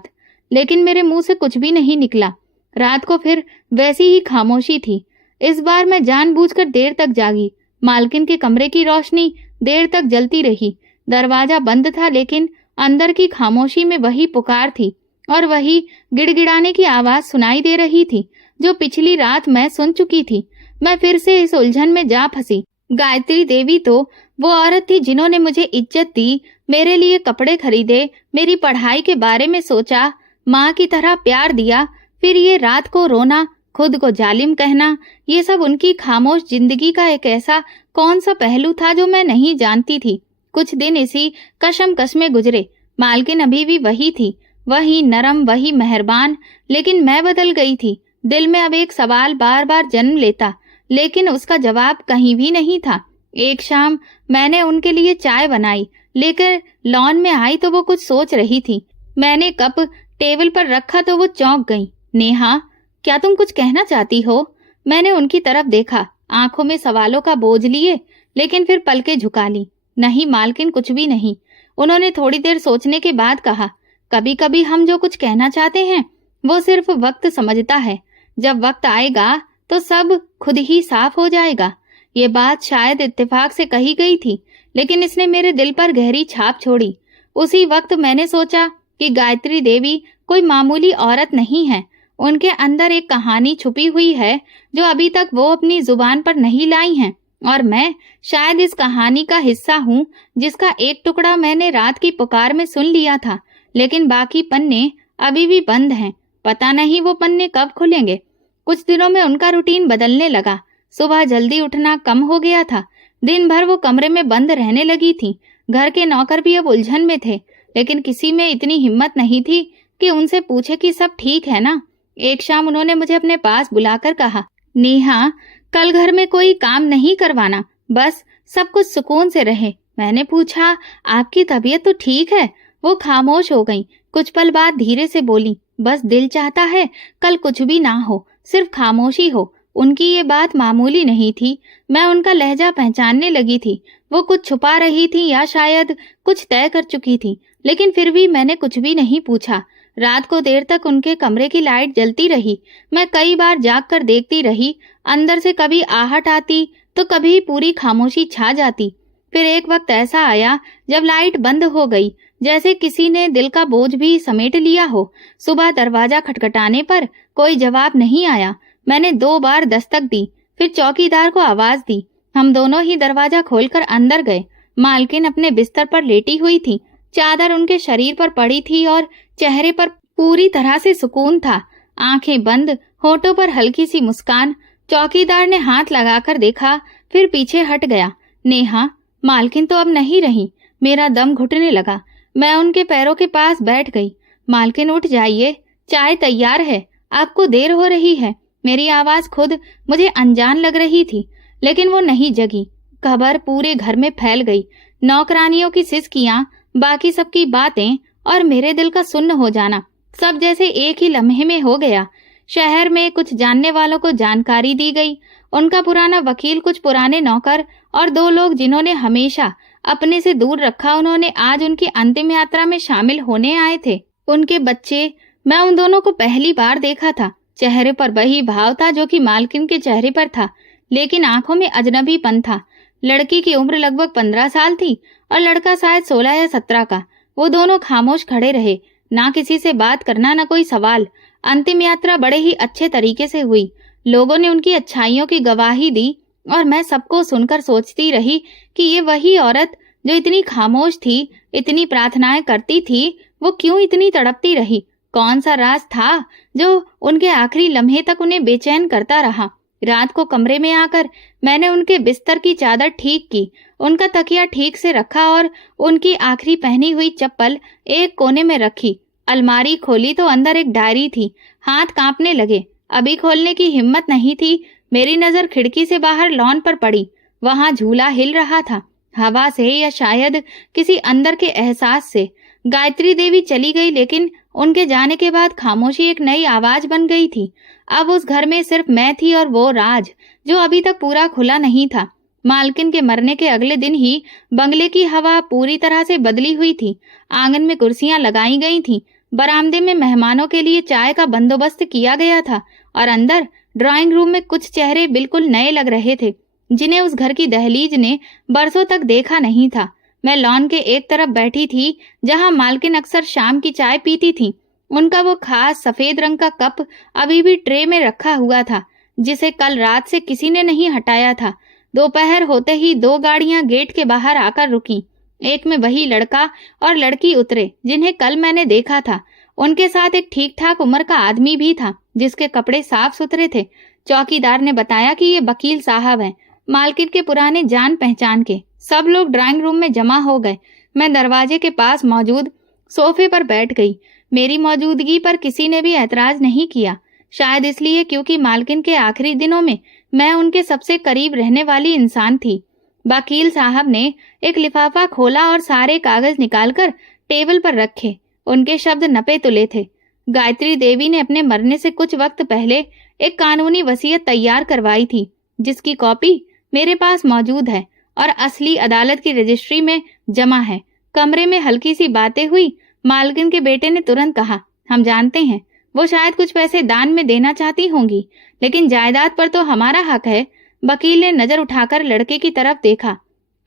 लेकिन मेरे मुंह से कुछ भी नहीं निकला। रात को फिर वैसी ही खामोशी थी। इस बार मैं जानबूझकर देर तक जागी। मालकिन के कमरे की रोशनी देर तक जलती रही। दरवाजा बंद था, लेकिन अंदर की खामोशी में वही पुकार थी और वही गिड़गिड़ाने की आवाज सुनाई दे रही थी जो पिछली रात मैं सुन चुकी थी। मैं फिर से इस उलझन में जा फंसी। गायत्री देवी तो वो औरत थी जिन्होंने मुझे इज्जत दी, मेरे लिए कपड़े खरीदे, मेरी पढ़ाई के बारे में सोचा, माँ की तरह प्यार दिया। फिर ये रात को रोना, खुद को जालिम कहना, ये सब उनकी खामोश जिंदगी का एक ऐसा कौन सा पहलू था जो मैं नहीं जानती थी। कुछ दिन इसी कशमकश में गुजरे। मालकिन अभी भी वही थी, वही नरम, वही मेहरबान, लेकिन मैं बदल गई थी। दिल में अब एक सवाल बार बार जन्म लेता, लेकिन उसका जवाब कहीं भी नहीं था। एक शाम मैंने उनके लिए चाय बनाई, लेकर लॉन में आई तो वो कुछ सोच रही थी। मैंने कप टेबल पर रखा तो वो चौंक गई। नेहा, क्या तुम कुछ कहना चाहती हो? मैंने उनकी तरफ देखा, आंखों में सवालों का बोझ लिए, लेकिन फिर पलकें झुका ली। नहीं मालकिन, कुछ भी नहीं। उन्होंने थोड़ी देर सोचने के बाद कहा, कभी कभी हम जो कुछ कहना चाहते हैं वो सिर्फ वक्त समझता है। जब वक्त आएगा तो सब खुद ही साफ हो जाएगा। ये बात शायद इत्तेफाक से कही गई थी, लेकिन इसने मेरे दिल पर गहरी छाप छोड़ी। उसी वक्त मैंने सोचा कि गायत्री देवी कोई मामूली औरत नहीं है। उनके अंदर एक कहानी छुपी हुई है जो अभी तक वो अपनी जुबान पर नहीं लाई हैं, और मैं शायद इस कहानी का हिस्सा हूँ, जिसका एक टुकड़ा मैंने रात की पुकार में सुन लिया था, लेकिन बाकी पन्ने अभी भी बंद हैं। पता नहीं वो पन्ने कब खुलेंगे। कुछ दिनों में उनका रूटीन बदलने लगा। सुबह जल्दी उठना कम हो गया था। दिन भर वो कमरे में बंद रहने लगी थी। घर के नौकर भी अब उलझन में थे, लेकिन किसी में इतनी हिम्मत नहीं थी कि उनसे पूछे कि सब ठीक है ना। एक शाम उन्होंने मुझे अपने पास बुलाकर कहा, नेहा, कल घर में कोई काम नहीं करवाना, बस सब कुछ सुकून से रहे। मैंने पूछा, आपकी तबीयत तो ठीक है? वो खामोश हो गई। कुछ पल बाद धीरे से बोली, बस दिल चाहता है कल कुछ भी ना हो, सिर्फ खामोशी हो। उनकी ये बात मामूली नहीं थी। मैं उनका लहजा पहचानने लगी थी। वो कुछ छुपा रही थी या शायद कुछ तय कर चुकी थी, लेकिन फिर भी मैंने कुछ भी नहीं पूछा। रात को देर तक उनके कमरे की लाइट जलती रही। मैं कई बार जाग कर देखती रही। अंदर से कभी आहट आती तो कभी पूरी खामोशी छा जाती। फिर एक वक्त ऐसा आया जब लाइट बंद हो गई, जैसे किसी ने दिल का बोझ भी समेट लिया हो। सुबह दरवाजा खटखटाने पर कोई जवाब नहीं आया। मैंने 2 बार दस्तक दी, फिर चौकीदार को आवाज दी। हम दोनों ही दरवाजा खोलकर अंदर गए। मालकिन अपने बिस्तर पर लेटी हुई थी। चादर उनके शरीर पर पड़ी थी और चेहरे पर पूरी तरह से सुकून था। आंखें बंद, होठों पर हल्की सी मुस्कान। चौकीदार ने हाथ लगाकर देखा, फिर पीछे हट गया। नेहा, मालकिन तो अब नहीं रही। मेरा दम घुटने लगा। मैं उनके पैरों के पास बैठ गई। मालकिन, उठ जाइए, चाय तैयार है, आपको देर हो रही है। मेरी आवाज खुद मुझे अनजान लग रही थी, लेकिन वो नहीं जगी। खबर पूरे घर में फैल गई। नौकरानियों की सिसकियां, बाकी सबकी बातें और मेरे दिल का सुन्न हो जाना, सब जैसे एक ही लम्हे में हो गया। शहर में कुछ जानने वालों को जानकारी दी गई। उनका पुराना वकील, कुछ पुराने नौकर और 2 लोग जिन्होंने हमेशा अपने से दूर रखा उन्होंने आज उनकी अंतिम यात्रा में शामिल होने आए थे। उनके बच्चे, मैं उन दोनों को पहली बार देखा था। चेहरे पर वही भाव था जो कि मालकिन के चेहरे पर था, लेकिन आंखों में अजनबीपन था। लड़की की उम्र लगभग 15 साल थी और लड़का शायद 16 या 17 का। वो दोनों खामोश खड़े रहे, ना किसी से बात करना, ना कोई सवाल। अंतिम यात्रा बड़े ही अच्छे तरीके से हुई। लोगों ने उनकी अच्छाइयों की गवाही दी और मैं सबको सुनकर सोचती रही कि ये वही औरत जो इतनी खामोश थी, इतनी प्रार्थनाएं करती थी, वो क्यों इतनी तड़पती रही? कौन सा राज था जो उनके आखिरी लम्हे तक उन्हें बेचैन करता रहा? रात को कमरे में आकर मैंने उनके बिस्तर की चादर ठीक की, उनका तकिया ठीक से रखा और उनकी आखिरी पहनी हुई चप्पल एक कोने में रखी। अलमारी खोली तो अंदर एक डायरी थी। हाथ कांपने लगे, अभी खोलने की हिम्मत नहीं थी। मेरी नजर खिड़की से बाहर लॉन पर पड़ी। वहां झूला हिल रहा था, हवा से या शायद किसी अंदर के एहसास से। गायत्री देवी चली गई, लेकिन उनके जाने के बाद खामोशी एक नई आवाज बन गई थी। अब उस घर में सिर्फ मैं थी और वो राज जो अभी तक पूरा खुला नहीं था। मालकिन के मरने के अगले दिन ही बंगले की हवा पूरी तरह से बदली हुई थी। आंगन में कुर्सियां लगाई गई थीं, बरामदे में मेहमानों के लिए चाय का बंदोबस्त किया गया था और अंदर ड्राइंग रूम में कुछ चेहरे बिल्कुल नए लग रहे थे, जिन्हें उस घर की दहलीज ने बरसों तक देखा नहीं था। मैं लॉन के एक तरफ बैठी थी, जहां मालकिन अक्सर शाम की चाय पीती थी। उनका वो खास सफेद रंग का कप अभी भी ट्रे में रखा हुआ था, जिसे कल रात से किसी ने नहीं हटाया था। दोपहर होते ही 2 गाड़ियां गेट के बाहर आकर रुकी। एक में वही लड़का और लड़की उतरे जिन्हें कल मैंने देखा था। उनके साथ एक ठीक ठाक उम्र का आदमी भी था, जिसके कपड़े साफ सुथरे थे। चौकीदार ने बताया कि ये वकील साहब हैं, मालकिन के पुराने जान पहचान के। सब लोग ड्राइंग रूम में जमा हो गए। मैं दरवाजे के पास मौजूद सोफे पर बैठ गई। मेरी मौजूदगी पर किसी ने भी ऐतराज नहीं किया, शायद इसलिए क्योंकि मालकिन के आखिरी दिनों में मैं उनके सबसे करीब रहने वाली इंसान थी। वकील साहब ने एक लिफाफा खोला और सारे कागज निकालकर टेबल पर रखे। उनके शब्द नपे तुले थे। गायत्री देवी ने अपने मरने से कुछ वक्त पहले एक कानूनी वसीयत तैयार करवाई थी, जिसकी कॉपी मेरे पास मौजूद है और असली अदालत की रजिस्ट्री में जमा है। कमरे में हल्की सी बातें हुई। मालकिन के बेटे ने तुरंत कहा, हम जानते हैं, वो शायद कुछ पैसे दान में देना चाहती होंगी, लेकिन जायदाद पर तो हमारा हक है। वकील ने नजर उठाकर लड़के की तरफ देखा।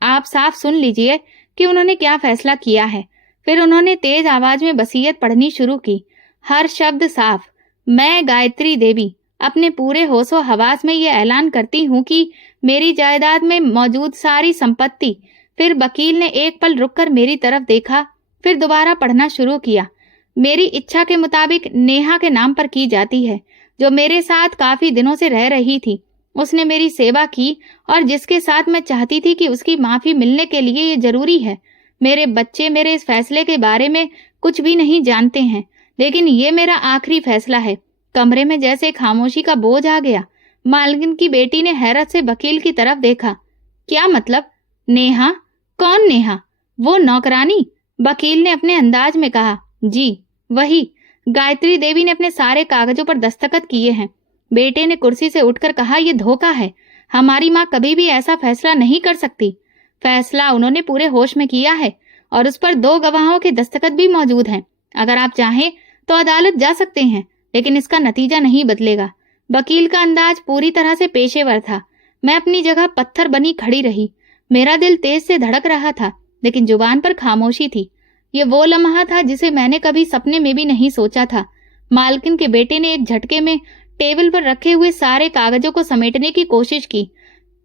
आप साफ सुन लीजिए कि उन्होंने क्या फैसला किया है। फिर उन्होंने तेज आवाज में वसीयत पढ़नी शुरू की, हर शब्द साफ। मैं गायत्री देवी अपने पूरे होशो हवास में ये ऐलान करती हूँ कि मेरी जायदाद में मौजूद सारी संपत्ति। फिर वकील ने एक पल रुककर मेरी तरफ देखा, फिर दोबारा पढ़ना शुरू किया। मेरी इच्छा के मुताबिक नेहा के नाम पर की जाती है, जो मेरे साथ काफी दिनों से रह रही थी। उसने मेरी सेवा की और जिसके साथ मैं चाहती थी कि उसकी माफी मिलने के लिए ये जरूरी है। मेरे बच्चे मेरे इस फैसले के बारे में कुछ भी नहीं जानते हैं, लेकिन ये मेरा आखिरी फैसला है। कमरे में जैसे खामोशी का बोझ आ गया। मालकिन की बेटी ने हैरत से वकील की तरफ देखा। क्या मतलब? नेहा? कौन नेहा? वो नौकरानी? वकील ने अपने अंदाज में कहा। जी वही। गायत्री देवी ने अपने सारे कागजों पर दस्तखत किए हैं। बेटे ने कुर्सी से उठकर कहा, यह धोखा है। हमारी माँ कभी भी ऐसा फैसला नहीं कर सकती। फैसला उन्होंने पूरे होश में किया है और उस पर 2 गवाहों के दस्तखत भी मौजूद हैं। अगर आप चाहें तो अदालत जा सकते हैं, लेकिन इसका नतीजा नहीं बदलेगा। वकील का अंदाज पूरी तरह से पेशेवर था। मैं अपनी जगह पत्थर बनी खड़ी रही। मेरा दिल तेज से धड़क रहा था, लेकिन जुबान पर खामोशी थी। ये वो लम्हा था जिसे मैंने कभी सपने में भी नहीं सोचा था। मालकिन के बेटे ने एक झटके में टेबल पर रखे हुए सारे कागजों को समेटने की कोशिश की,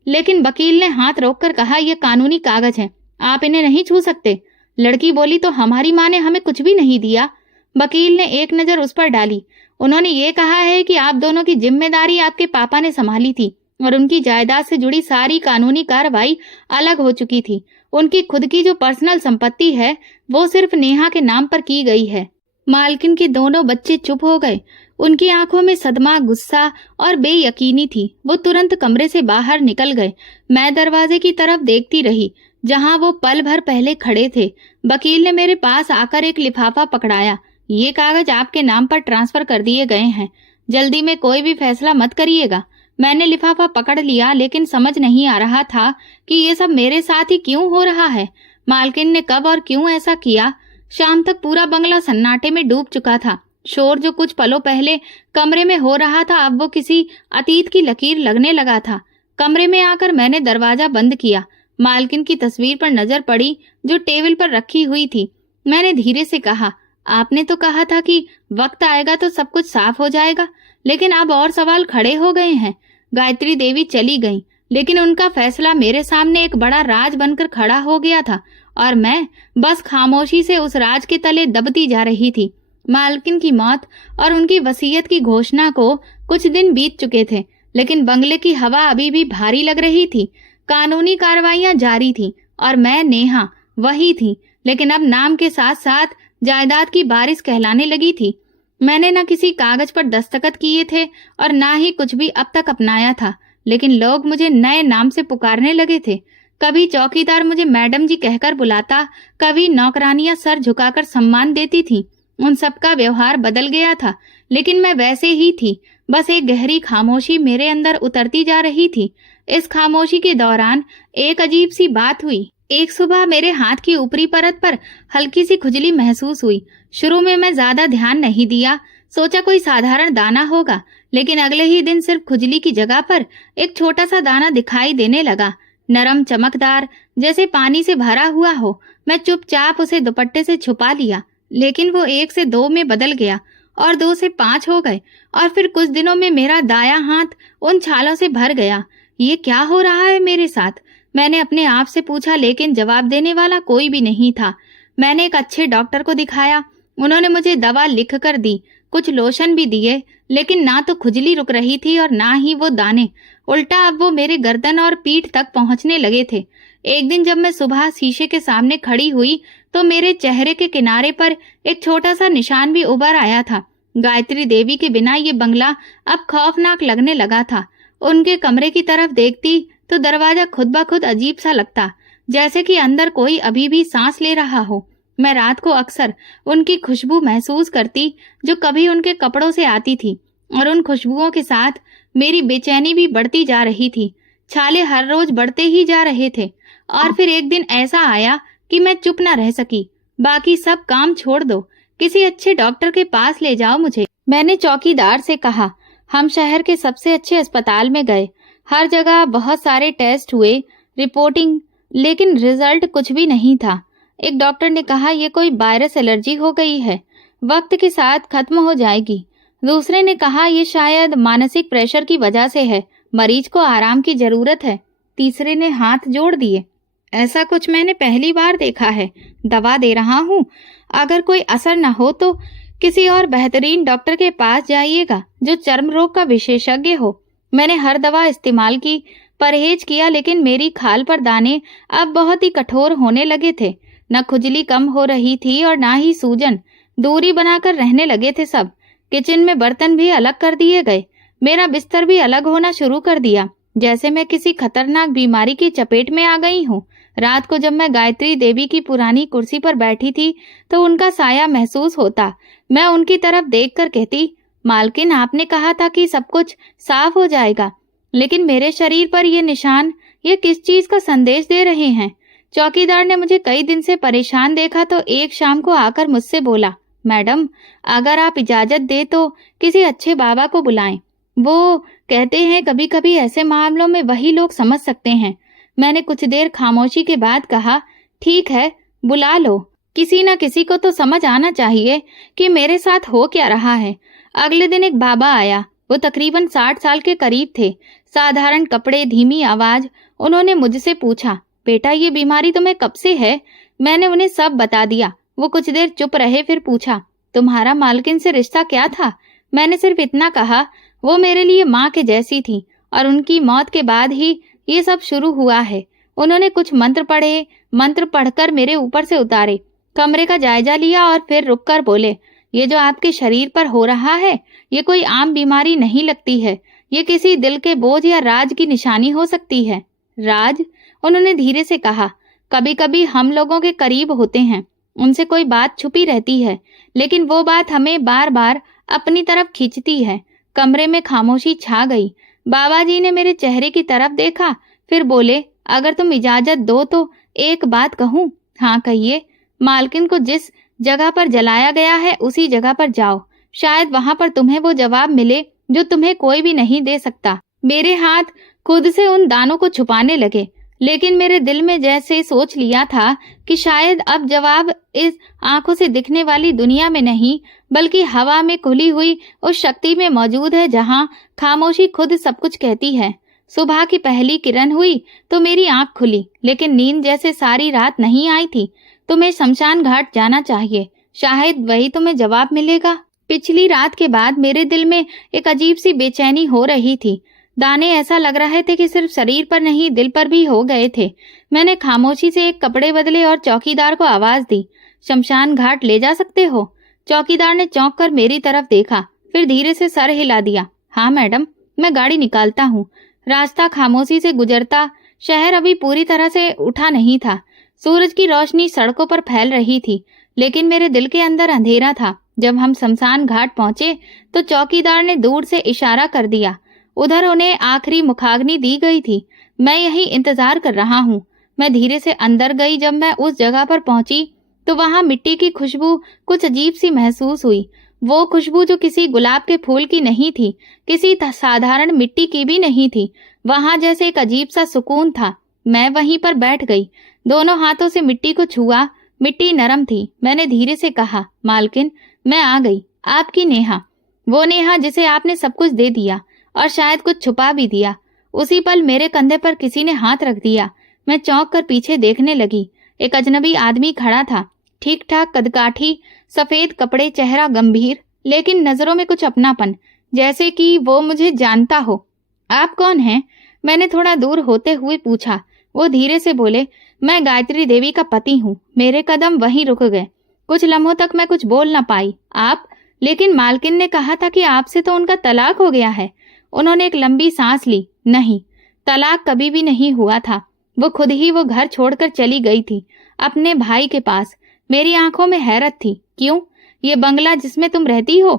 लेकिन वकील ने हाथ रोककर कहा, यह कानूनी कागज हैं, आप इन्हें नहीं छू सकते। लड़की बोली, तो हमारी माँ ने हमें कुछ भी नहीं दिया। वकील ने एक नजर उस पर डाली। उन्होंने ये कहा है कि आप दोनों की जिम्मेदारी आपके पापा ने संभाली थी और उनकी जायदाद से जुड़ी सारी कानूनी कार्रवाई अलग हो चुकी थी। उनकी खुद की जो पर्सनल संपत्ति है वो सिर्फ नेहा के नाम पर की गई है। मालकिन के दोनों बच्चे चुप हो गए। उनकी आंखों में सदमा, गुस्सा और बेयकीनी थी। वो तुरंत कमरे से बाहर निकल गए। मैं दरवाजे की तरफ देखती रही, जहां वो पल भर पहले खड़े थे। वकील ने मेरे पास आकर एक लिफाफा पकड़ाया। ये कागज आपके नाम पर ट्रांसफर कर दिए गए हैं। जल्दी में कोई भी फैसला मत करिएगा। मैंने लिफाफा पकड़ लिया, लेकिन समझ नहीं आ रहा था कि ये सब मेरे साथ ही क्यों हो रहा है। मालकिन ने कब और क्यों ऐसा किया? शाम तक पूरा बंगला सन्नाटे में डूब चुका था। शोर जो कुछ पलों पहले कमरे में हो रहा था, अब वो किसी अतीत की लकीर लगने लगा था। कमरे में आकर मैंने दरवाजा बंद किया। मालकिन की तस्वीर पर नजर पड़ी जो टेबल पर रखी हुई थी। मैंने धीरे से कहा, आपने तो कहा था कि वक्त आएगा तो सब कुछ साफ हो जाएगा, लेकिन अब और सवाल खड़े हो गए हैं। गायत्री देवी चली गईं, लेकिन उनका फैसला मेरे सामने एक बड़ा राज बनकर खड़ा हो गया था और मैं बस खामोशी से उस राज के तले दबती जा रही थी। मालकिन की मौत और उनकी वसीयत की घोषणा को कुछ दिन बीत चुके थे, लेकिन बंगले की हवा अभी भी भारी लग रही थी। कानूनी कार्रवाइयां जारी थी और मैं नेहा वही थी, लेकिन अब नाम के साथ साथ जायदाद की बारिश कहलाने लगी थी। मैंने न किसी कागज पर दस्तखत किए थे और ना ही कुछ भी अब तक अपनाया था, लेकिन लोग मुझे नए नाम से पुकारने लगे थे। कभी चौकीदार मुझे मैडम जी कहकर बुलाता, कभी नौकरानियां सर झुकाकर सम्मान देती थी। उन सबका व्यवहार बदल गया था, लेकिन मैं वैसे ही थी। बस एक गहरी खामोशी मेरे अंदर उतरती जा रही थी। इस खामोशी के दौरान एक अजीब सी बात हुई। एक सुबह मेरे हाथ की ऊपरी परत पर हल्की सी खुजली महसूस हुई। शुरू में मैं ज्यादा ध्यान नहीं दिया, सोचा कोई साधारण दाना होगा, लेकिन अगले ही दिन सिर्फ खुजली की जगह पर एक छोटा सा दाना दिखाई देने लगा, नरम चमकदार, जैसे पानी से भरा हुआ हो। मैं चुपचाप उसे दुपट्टे से छुपा लिया, लेकिन वो 1 से 2 में बदल गया और 2 से 5 हो गए और फिर कुछ दिनों में मेरा दायां हाथ उन छालों से भर गया। ये क्या हो रहा है मेरे साथ? मैंने अपने आप से पूछा, लेकिन जवाब देने वाला कोई भी नहीं था। मैंने एक अच्छे डॉक्टर को दिखाया। उन्होंने मुझे दवा लिख कर दी, कुछ लोशन भी दिए, लेकिन ना तो खुजली रुक रही थी और ना ही वो दाने। उल्टा अब वो मेरे गर्दन और पीठ तक पहुंचने लगे थे। एक दिन जब मैं सुबह शीशे के सामने खड़ी हुई तो मेरे चेहरे के किनारे पर एक छोटा सा निशान भी उभर आया था। गायत्री देवी के बिना ये बंगला अब खौफनाक लगने लगा था। उनके कमरे की तरफ देखती तो दरवाजा खुद ब खुद अजीब सा लगता, जैसे कि अंदर कोई अभी भी सांस ले रहा हो। मैं रात को अक्सर उनकी खुशबू महसूस करती जो कभी उनके कपड़ों से आती थी, और उन खुशबुओं के साथ मेरी बेचैनी भी बढ़ती जा रही थी। छाले हर रोज बढ़ते ही जा रहे थे और फिर एक दिन ऐसा आया कि मैं चुप न रह सकी। बाकी सब काम छोड़ दो, किसी अच्छे डॉक्टर के पास ले जाओ मुझे, मैंने चौकीदार से कहा। हम शहर के सबसे अच्छे अस्पताल में गए, हर जगह बहुत सारे टेस्ट हुए, रिपोर्टिंग, लेकिन रिजल्ट कुछ भी नहीं था। एक डॉक्टर ने कहा ये कोई वायरस एलर्जी हो गई है, वक्त के साथ खत्म हो जाएगी। दूसरे ने कहा ये शायद मानसिक प्रेशर की वजह से है, मरीज को आराम की जरूरत है। तीसरे ने हाथ जोड़ दिए, ऐसा कुछ मैंने पहली बार देखा है। दवा दे रहा हूँ, अगर कोई असर न हो तो किसी और बेहतरीन डॉक्टर के पास जाइएगा जो चर्म रोग का विशेषज्ञ हो। मैंने हर दवा इस्तेमाल की, परहेज किया, लेकिन मेरी खाल पर दाने अब बहुत ही कठोर होने लगे थे। न खुजली कम हो रही थी और ना ही सूजन। दूरी बनाकर रहने लगे थे सब। किचन में बर्तन भी अलग कर दिए गए। मेरा बिस्तर भी अलग होना शुरू कर दिया, जैसे मैं किसी खतरनाक बीमारी की चपेट में आ गई हूँ। रात को जब मैं गायत्री देवी की पुरानी कुर्सी पर बैठी थी तो उनका साया महसूस होता। मैं उनकी तरफ देखकर कहती, मालकिन आपने कहा था कि सब कुछ साफ हो जाएगा, लेकिन मेरे शरीर पर ये निशान, ये किस चीज का संदेश दे रहे हैं? चौकीदार ने मुझे कई दिन से परेशान देखा तो एक शाम को आकर मुझसे बोला, मैडम अगर आप इजाजत दे तो किसी अच्छे बाबा को बुलाएं। वो कहते हैं कभी कभी ऐसे मामलों में वही लोग समझ सकते हैं। मैंने कुछ देर खामोशी के बाद कहा, ठीक है बुला लो, किसी न किसी को तो समझ आना चाहिए कि मेरे साथ हो क्या रहा है। अगले दिन एक बाबा आया। वो तकरीबन 60 साल के करीब थे, साधारण कपड़े, धीमी आवाज। उन्होंने मुझसे पूछा, बेटा ये बीमारी तुम्हें कब से है? मैंने उन्हें सब बता दिया। वो कुछ देर चुप रहे, फिर पूछा, तुम्हारा मालकिन से रिश्ता क्या था? मैंने सिर्फ इतना कहा, वो मेरे लिए माँ के जैसी थी और उनकी मौत के बाद ही ये सब शुरू हुआ है। उन्होंने कुछ मंत्र पढ़े, मंत्र पढ़कर मेरे ऊपर से उतारे, कमरे का जायजा लिया और फिर रुककर बोले, ये जो आपके शरीर पर हो रहा है ये कोई आम बीमारी नहीं लगती है, ये किसी दिल के बोझ या राज की निशानी हो सकती है। राज? उन्होंने धीरे से कहा, कभी कभी हम लोगों के करीब होते हैं, उनसे कोई बात छुपी रहती है, लेकिन वो बात हमें बार बार अपनी तरफ खींचती है। कमरे में खामोशी छा गई। बाबा जी ने मेरे चेहरे की तरफ देखा, फिर बोले, अगर तुम इजाजत दो तो एक बात कहूँ। हाँ कहिए। मालकिन को जिस जगह पर जलाया गया है उसी जगह पर जाओ, शायद वहां पर तुम्हें वो जवाब मिले जो तुम्हें कोई भी नहीं दे सकता। मेरे हाथ खुद से उन दानों को छुपाने लगे, लेकिन मेरे दिल में जैसे सोच लिया था कि शायद अब जवाब इस आंखों से दिखने वाली दुनिया में नहीं, बल्कि हवा में खुली हुई उस शक्ति में मौजूद है जहां खामोशी खुद सब कुछ कहती है। सुबह की पहली किरण हुई तो मेरी आंख खुली, लेकिन नींद जैसे सारी रात नहीं आई थी। तुम्हें शमशान घाट जाना चाहिए, शायद वही तुम्हें जवाब मिलेगा। पिछली रात के बाद मेरे दिल में एक अजीब सी बेचैनी हो रही थी। दाने ऐसा लग रहे थे कि सिर्फ शरीर पर नहीं दिल पर भी हो गए थे। मैंने खामोशी से एक कपड़े बदले और चौकीदार को आवाज दी, शमशान घाट ले जा सकते हो? चौकीदार ने चौंक कर मेरी तरफ देखा, फिर धीरे से सर हिला दिया। हाँ मैडम, मैं गाड़ी निकालता हूँ। रास्ता खामोशी से गुजरता, शहर अभी पूरी तरह से उठा नहीं था। सूरज की रोशनी सड़कों पर फैल रही थी, लेकिन मेरे दिल के अंदर अंधेरा था। जब हम शमशान घाट पहुंचे तो चौकीदार ने दूर से इशारा कर दिया। उधर उन्हें आखिरी मुखाग्नि दी गई थी। मैं यही इंतजार कर रहा हूँ। मैं धीरे से अंदर गई। जब मैं उस जगह पर पहुंची तो वहां मिट्टी की खुशबू कुछ अजीब सी महसूस हुई। वो खुशबू जो किसी गुलाब के फूल की नहीं थी, किसी साधारण मिट्टी की भी नहीं थी। वहां जैसे एक अजीब सा सुकून था। मैं वहीं पर बैठ गई, दोनों हाथों से मिट्टी को छुआ। मिट्टी नरम थी। मैंने धीरे से कहा, मालकिन, मैं आ गई, आपकी नेहा। वो नेहा जिसे आपने सब कुछ दे दिया और शायद कुछ छुपा भी दिया। उसी पल मेरे कंधे पर किसी ने हाथ रख दिया। मैं चौंक कर पीछे देखने लगी। एक अजनबी आदमी खड़ा था, ठीक ठाक कदकाठी, सफेद कपड़े, चेहरा गंभीर, लेकिन नजरों में कुछ अपनापन, जैसे कि वो मुझे जानता हो। आप कौन हैं? मैंने थोड़ा दूर होते हुए पूछा। वो धीरे से बोले, मैं गायत्री देवी का पति हूँ। मेरे कदम वहीं रुक गए। कुछ लम्हों तक मैं कुछ बोल न पाई। आप? लेकिन मालकिन ने कहा था कि आपसे तो उनका तलाक हो गया है। उन्होंने एक लंबी सांस ली। नहीं, तलाक कभी भी नहीं हुआ था। वो खुद ही वो घर छोड़कर चली गई थी, अपने भाई के पास। मेरी आंखों में हैरत थी। क्यों? ये बंगला जिसमें तुम रहती हो,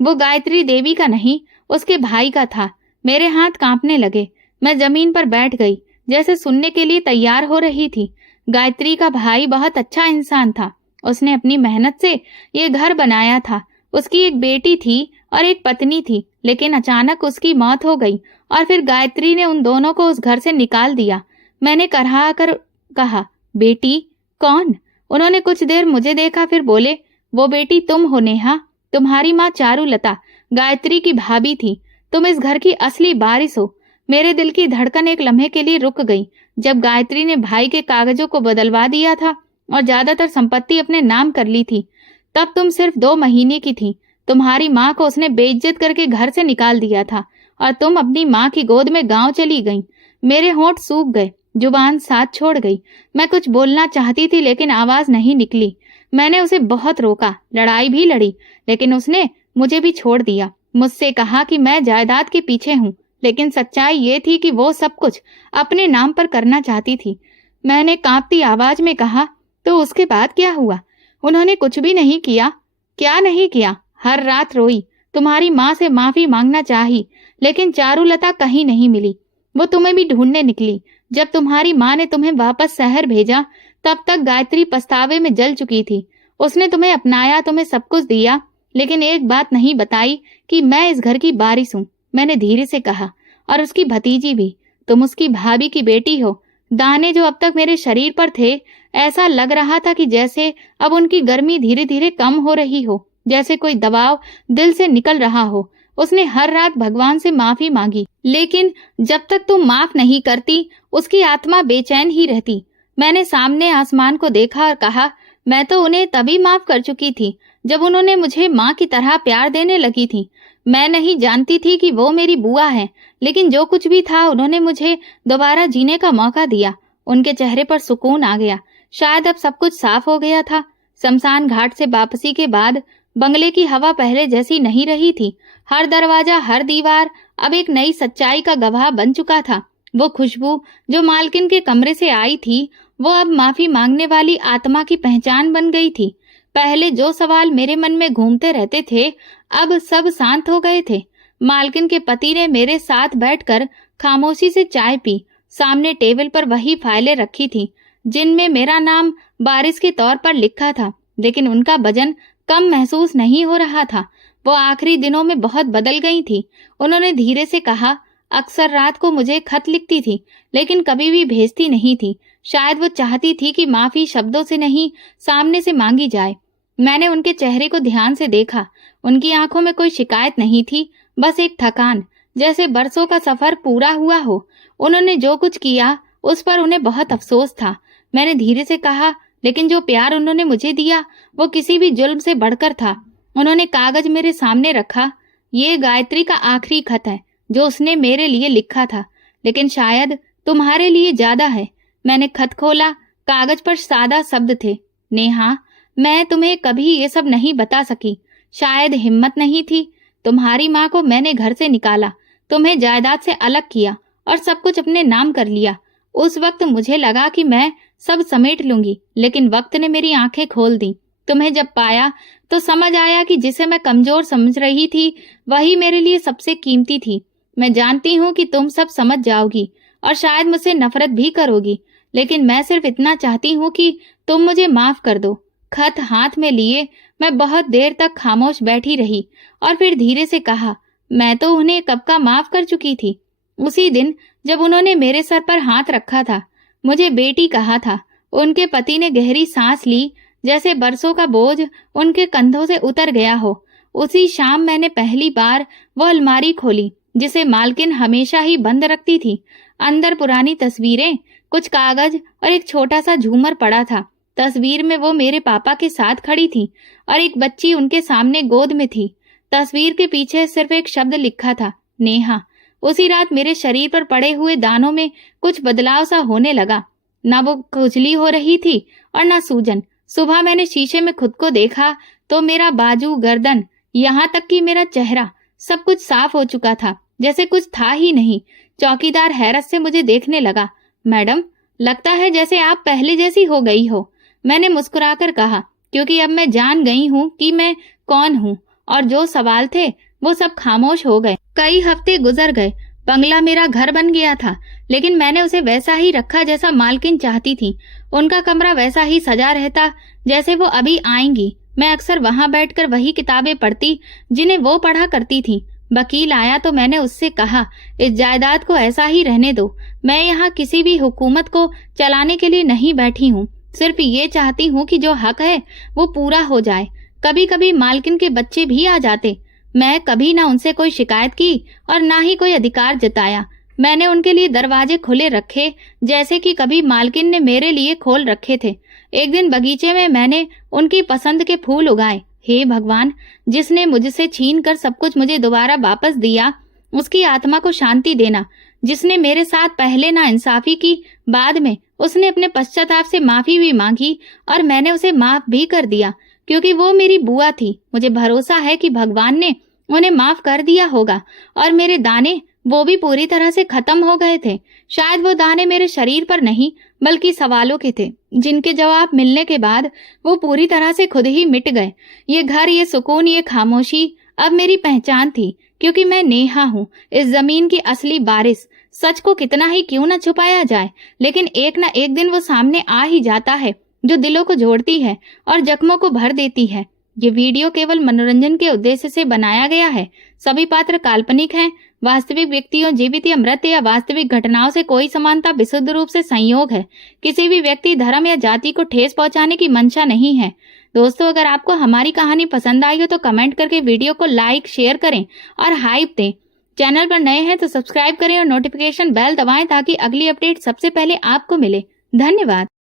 वो गायत्री देवी का नहीं, उसके भाई का था। मेरे हाथ कांपने लगे। मैं जमीन पर बैठ गई, जैसे सुनने के लिए तैयार हो रही थी। गायत्री का भाई बहुत अच्छा इंसान था। उसने अपनी मेहनत से ये घर बनाया था। उसकी एक बेटी थी और एक पत्नी थी, लेकिन अचानक उसकी मौत हो गई और फिर गायत्री ने उन दोनों को उस घर से निकाल दिया। मैंने करहा कर कहा, बेटी? कौन? उन्होंने कुछ देर मुझे देखा, फिर बोले, वो बेटी तुम हो नेहा। तुम्हारी माँ चारुलता गायत्री की भाभी थी। तुम इस घर की असली वारिस हो। मेरे दिल की धड़कन एक लम्हे के लिए रुक गई। जब गायत्री ने भाई के कागजों को बदलवा दिया था और ज्यादातर संपत्ति अपने नाम कर ली थी, तब तुम सिर्फ 2 महीने की थी। तुम्हारी माँ को उसने बेइज्जत करके घर से निकाल दिया था और तुम अपनी माँ की गोद में गांव चली गई। मेरे होंठ सूख गए, जुबान साथ छोड़ गई। मैं कुछ बोलना चाहती थी, लेकिन आवाज नहीं निकली। मैंने उसे बहुत रोका, लड़ाई भी लड़ी, लेकिन उसने मुझे भी छोड़ दिया। मुझसे कहा कि मैं जायदाद के पीछे हूँ, लेकिन सच्चाई ये थी कि वो सब कुछ अपने नाम पर करना चाहती थी। मैंने कांपती आवाज में कहा, तो उसके बाद क्या हुआ? उन्होंने कुछ भी नहीं किया। क्या नहीं किया? हर रात रोई, तुम्हारी माँ से माफी मांगना चाही, लेकिन चारुलता कहीं नहीं मिली। वो तुम्हें भी ढूंढने निकली। जब तुम्हारी माँ ने तुम्हें वापस शहर भेजा, तब तक गायत्री पछतावे में जल चुकी थी। उसने तुम्हें अपनाया, तुम्हें सब कुछ दिया, लेकिन एक बात नहीं बताई कि मैं इस घर की वारिस हूँ। मैंने धीरे से कहा, और उसकी भतीजी भी। तुम उसकी भाभी की बेटी हो। दाने जो अब तक मेरे शरीर पर थे, ऐसा लग रहा था कि जैसे अब उनकी गर्मी धीरे धीरे कम हो रही हो, जैसे कोई दबाव दिल से निकल रहा हो। उसने हर रात भगवान से माफी मांगी, लेकिन जब तक तुम माफ नहीं करती, उसकी आत्मा बेचैन ही रहती। मैंने सामने आसमान को देखा और कहा, मैं तो उन्हें तभी माफ कर चुकी थी जब उन्होंने मुझे माँ की तरह प्यार देने लगी थी। मैं नहीं जानती थी कि वो मेरी बुआ है, लेकिन जो कुछ भी था, उन्होंने मुझे दोबारा जीने का मौका दिया। उनके चेहरे पर सुकून आ गया। शायद अब सब कुछ साफ हो गया था। शमशान घाट से वापसी के बाद बंगले की हवा पहले जैसी नहीं रही थी। हर दरवाजा, हर दीवार अब एक नई सच्चाई का गवाह बन चुका था। वो खुशबू जो मालकिन के कमरे से आई थी, वो अब माफी मांगने वाली आत्मा की पहचान बन गई थी। पहले जो सवाल मेरे मन में घूमते रहते थे, अब सब शांत हो गए थे। मालकिन के पति ने मेरे साथ बैठकर खामोशी से चाय पी। सामने टेबल पर वही फाइलें रखी थी जिनमें मेरा नाम बारिश के तौर पर लिखा था, लेकिन उनका वजन कम महसूस नहीं हो रहा था। वो आखिरी दिनों में बहुत बदल गई थी। उन्होंने धीरे से कहा, अक्सर रात को मुझे खत लिखती थी, लेकिन कभी भी भेजती नहीं थी। शायद वो चाहती थी कि माफी शब्दों से नहीं, सामने से मांगी जाए। मैंने उनके चेहरे को ध्यान से देखा। उनकी आंखों में कोई शिकायत नहीं थी, बस एक थकान, जैसे बरसों का सफर पूरा हुआ हो। उन्होंने जो कुछ किया उस पर उन्हें बहुत अफसोस था। मैंने धीरे से कहा, लेकिन जो प्यार उन्होंने मुझे दिया वो किसी भी जुल्म से बढ़कर था। उन्होंने कागज मेरे सामने रखा। ये गायत्री का आखिरी खत है जो उसने मेरे लिए लिखा था, लेकिन शायद तुम्हारे लिए ज्यादा है। मैंने खत खोला। कागज पर सादा शब्द थे, नेहा, मैं तुम्हें कभी ये सब नहीं बता सकी। शायद हिम्मत नहीं थी। तुम्हारी माँ को मैंने घर से निकाला, तुम्हें जायदाद से अलग किया और सब कुछ अपने नाम कर लिया। उस वक्त मुझे लगा कि मैं सब समेट लूंगी, लेकिन वक्त ने मेरी आंखें खोल दी। तुम्हें जब पाया तो समझ आया कि जिसे मैं कमजोर समझ रही थी वही मेरे लिए सबसे कीमती थी। मैं जानती हूँ कि तुम सब समझ जाओगी और शायद मुझसे नफरत भी करोगी, लेकिन मैं सिर्फ इतना चाहती हूँ कि तुम मुझे माफ कर दो। खत हाथ में लिए मैं बहुत देर तक खामोश बैठी रही और फिर धीरे से कहा, मैं तो उन्हें कब का माफ कर चुकी थी। उसी दिन जब उन्होंने मेरे सर पर हाथ रखा था, मुझे बेटी कहा था। उनके पति ने गहरी सांस ली, जैसे बरसों का बोझ उनके कंधों से उतर गया हो। उसी शाम मैंने पहली बार वो अलमारी खोली जिसे मालकिन हमेशा ही बंद रखती थी। अंदर पुरानी तस्वीरें, कुछ कागज और एक छोटा सा झूमर पड़ा था। तस्वीर में वो मेरे पापा के साथ खड़ी थी और एक बच्ची उनके सामने गोद में थी। तस्वीर के पीछे सिर्फ एक शब्द लिखा था, नेहा। उसी रात मेरे शरीर पर पड़े हुए दानों में कुछ बदलाव सा होने लगा। ना वो खुजली हो रही थी और ना सूजन। सुबह मैंने शीशे में खुद को देखा तो मेरा बाजू, गर्दन, यहाँ तक कि मेरा चेहरा, सब कुछ साफ हो चुका था, जैसे कुछ था ही नहीं। चौकीदार हैरत से मुझे देखने लगा। मैडम, लगता है जैसे आप पहले जैसी हो गई हो। मैंने मुस्कुराकर कहा, क्योंकि अब मैं जान गई हूँ कि मैं कौन हूँ और जो सवाल थे वो सब खामोश हो गए। कई हफ्ते गुजर गए। बंगला मेरा घर बन गया था, लेकिन मैंने उसे वैसा ही रखा जैसा मालकिन चाहती थी। उनका कमरा वैसा ही सजा रहता जैसे वो अभी आएंगी। मैं अक्सर वहां बैठकर वही किताबें पढ़ती जिन्हें वो पढ़ा करती थी। वकील आया तो मैंने उससे कहा, इस जायदाद को ऐसा ही रहने दो। मैं यहाँ किसी भी हुकूमत को चलाने के लिए नहीं बैठी हूँ, सिर्फ ये चाहती हूँ कि जो हक है वो पूरा हो जाए। कभी कभी मालकिन के बच्चे भी आ जाते। मैं कभी ना उनसे कोई शिकायत की और ना ही कोई अधिकार जताया। मैंने उनके लिए दरवाजे खुले रखे, जैसे कि कभी मालकिन ने मेरे लिए खोल रखे थे। एक दिन बगीचे में मैंने उनकी पसंद के फूल उगाए। हे भगवान, जिसने मुझसे छीन कर सब कुछ मुझे दोबारा वापस दिया, उसकी आत्मा को शांति देना। जिसने मेरे साथ पहले ना इंसाफी की, बाद में उसने अपने पश्चाताप से माफी भी मांगी और मैंने उसे माफ भी कर दिया, क्योंकि वो मेरी बुआ थी। मुझे भरोसा है कि भगवान ने उन्हें माफ कर दिया होगा और मेरे दाने, वो भी पूरी तरह से खत्म हो गए थे। शायद वो दाने मेरे शरीर पर नहीं बल्कि सवालों के थे, जिनके जवाब मिलने के बाद वो पूरी तरह से खुद ही मिट गए। ये घर, ये सुकून, ये खामोशी अब मेरी पहचान थी, क्योंकि मैं नेहा हूँ, इस जमीन की असली बारिश। सच को कितना ही क्यों न छुपाया जाए, लेकिन एक न एक दिन वो सामने आ ही जाता है, जो दिलों को जोड़ती है और जख्मों को भर देती है। ये वीडियो केवल मनोरंजन के उद्देश्य से बनाया गया है। सभी पात्र काल्पनिक हैं। वास्तविक व्यक्तियों, जीवित या मृत या वास्तविक घटनाओं से कोई समानता विशुद्ध रूप से संयोग है। किसी भी व्यक्ति, धर्म या जाति को ठेस पहुंचाने की मंशा नहीं है। दोस्तों, अगर आपको हमारी कहानी पसंद आई हो तो कमेंट करके वीडियो को लाइक, शेयर करें और हाइप दें। चैनल पर नए हैं तो सब्सक्राइब करें और नोटिफिकेशन बेल दबाएं ताकि अगली अपडेट सबसे पहले आपको मिले। धन्यवाद।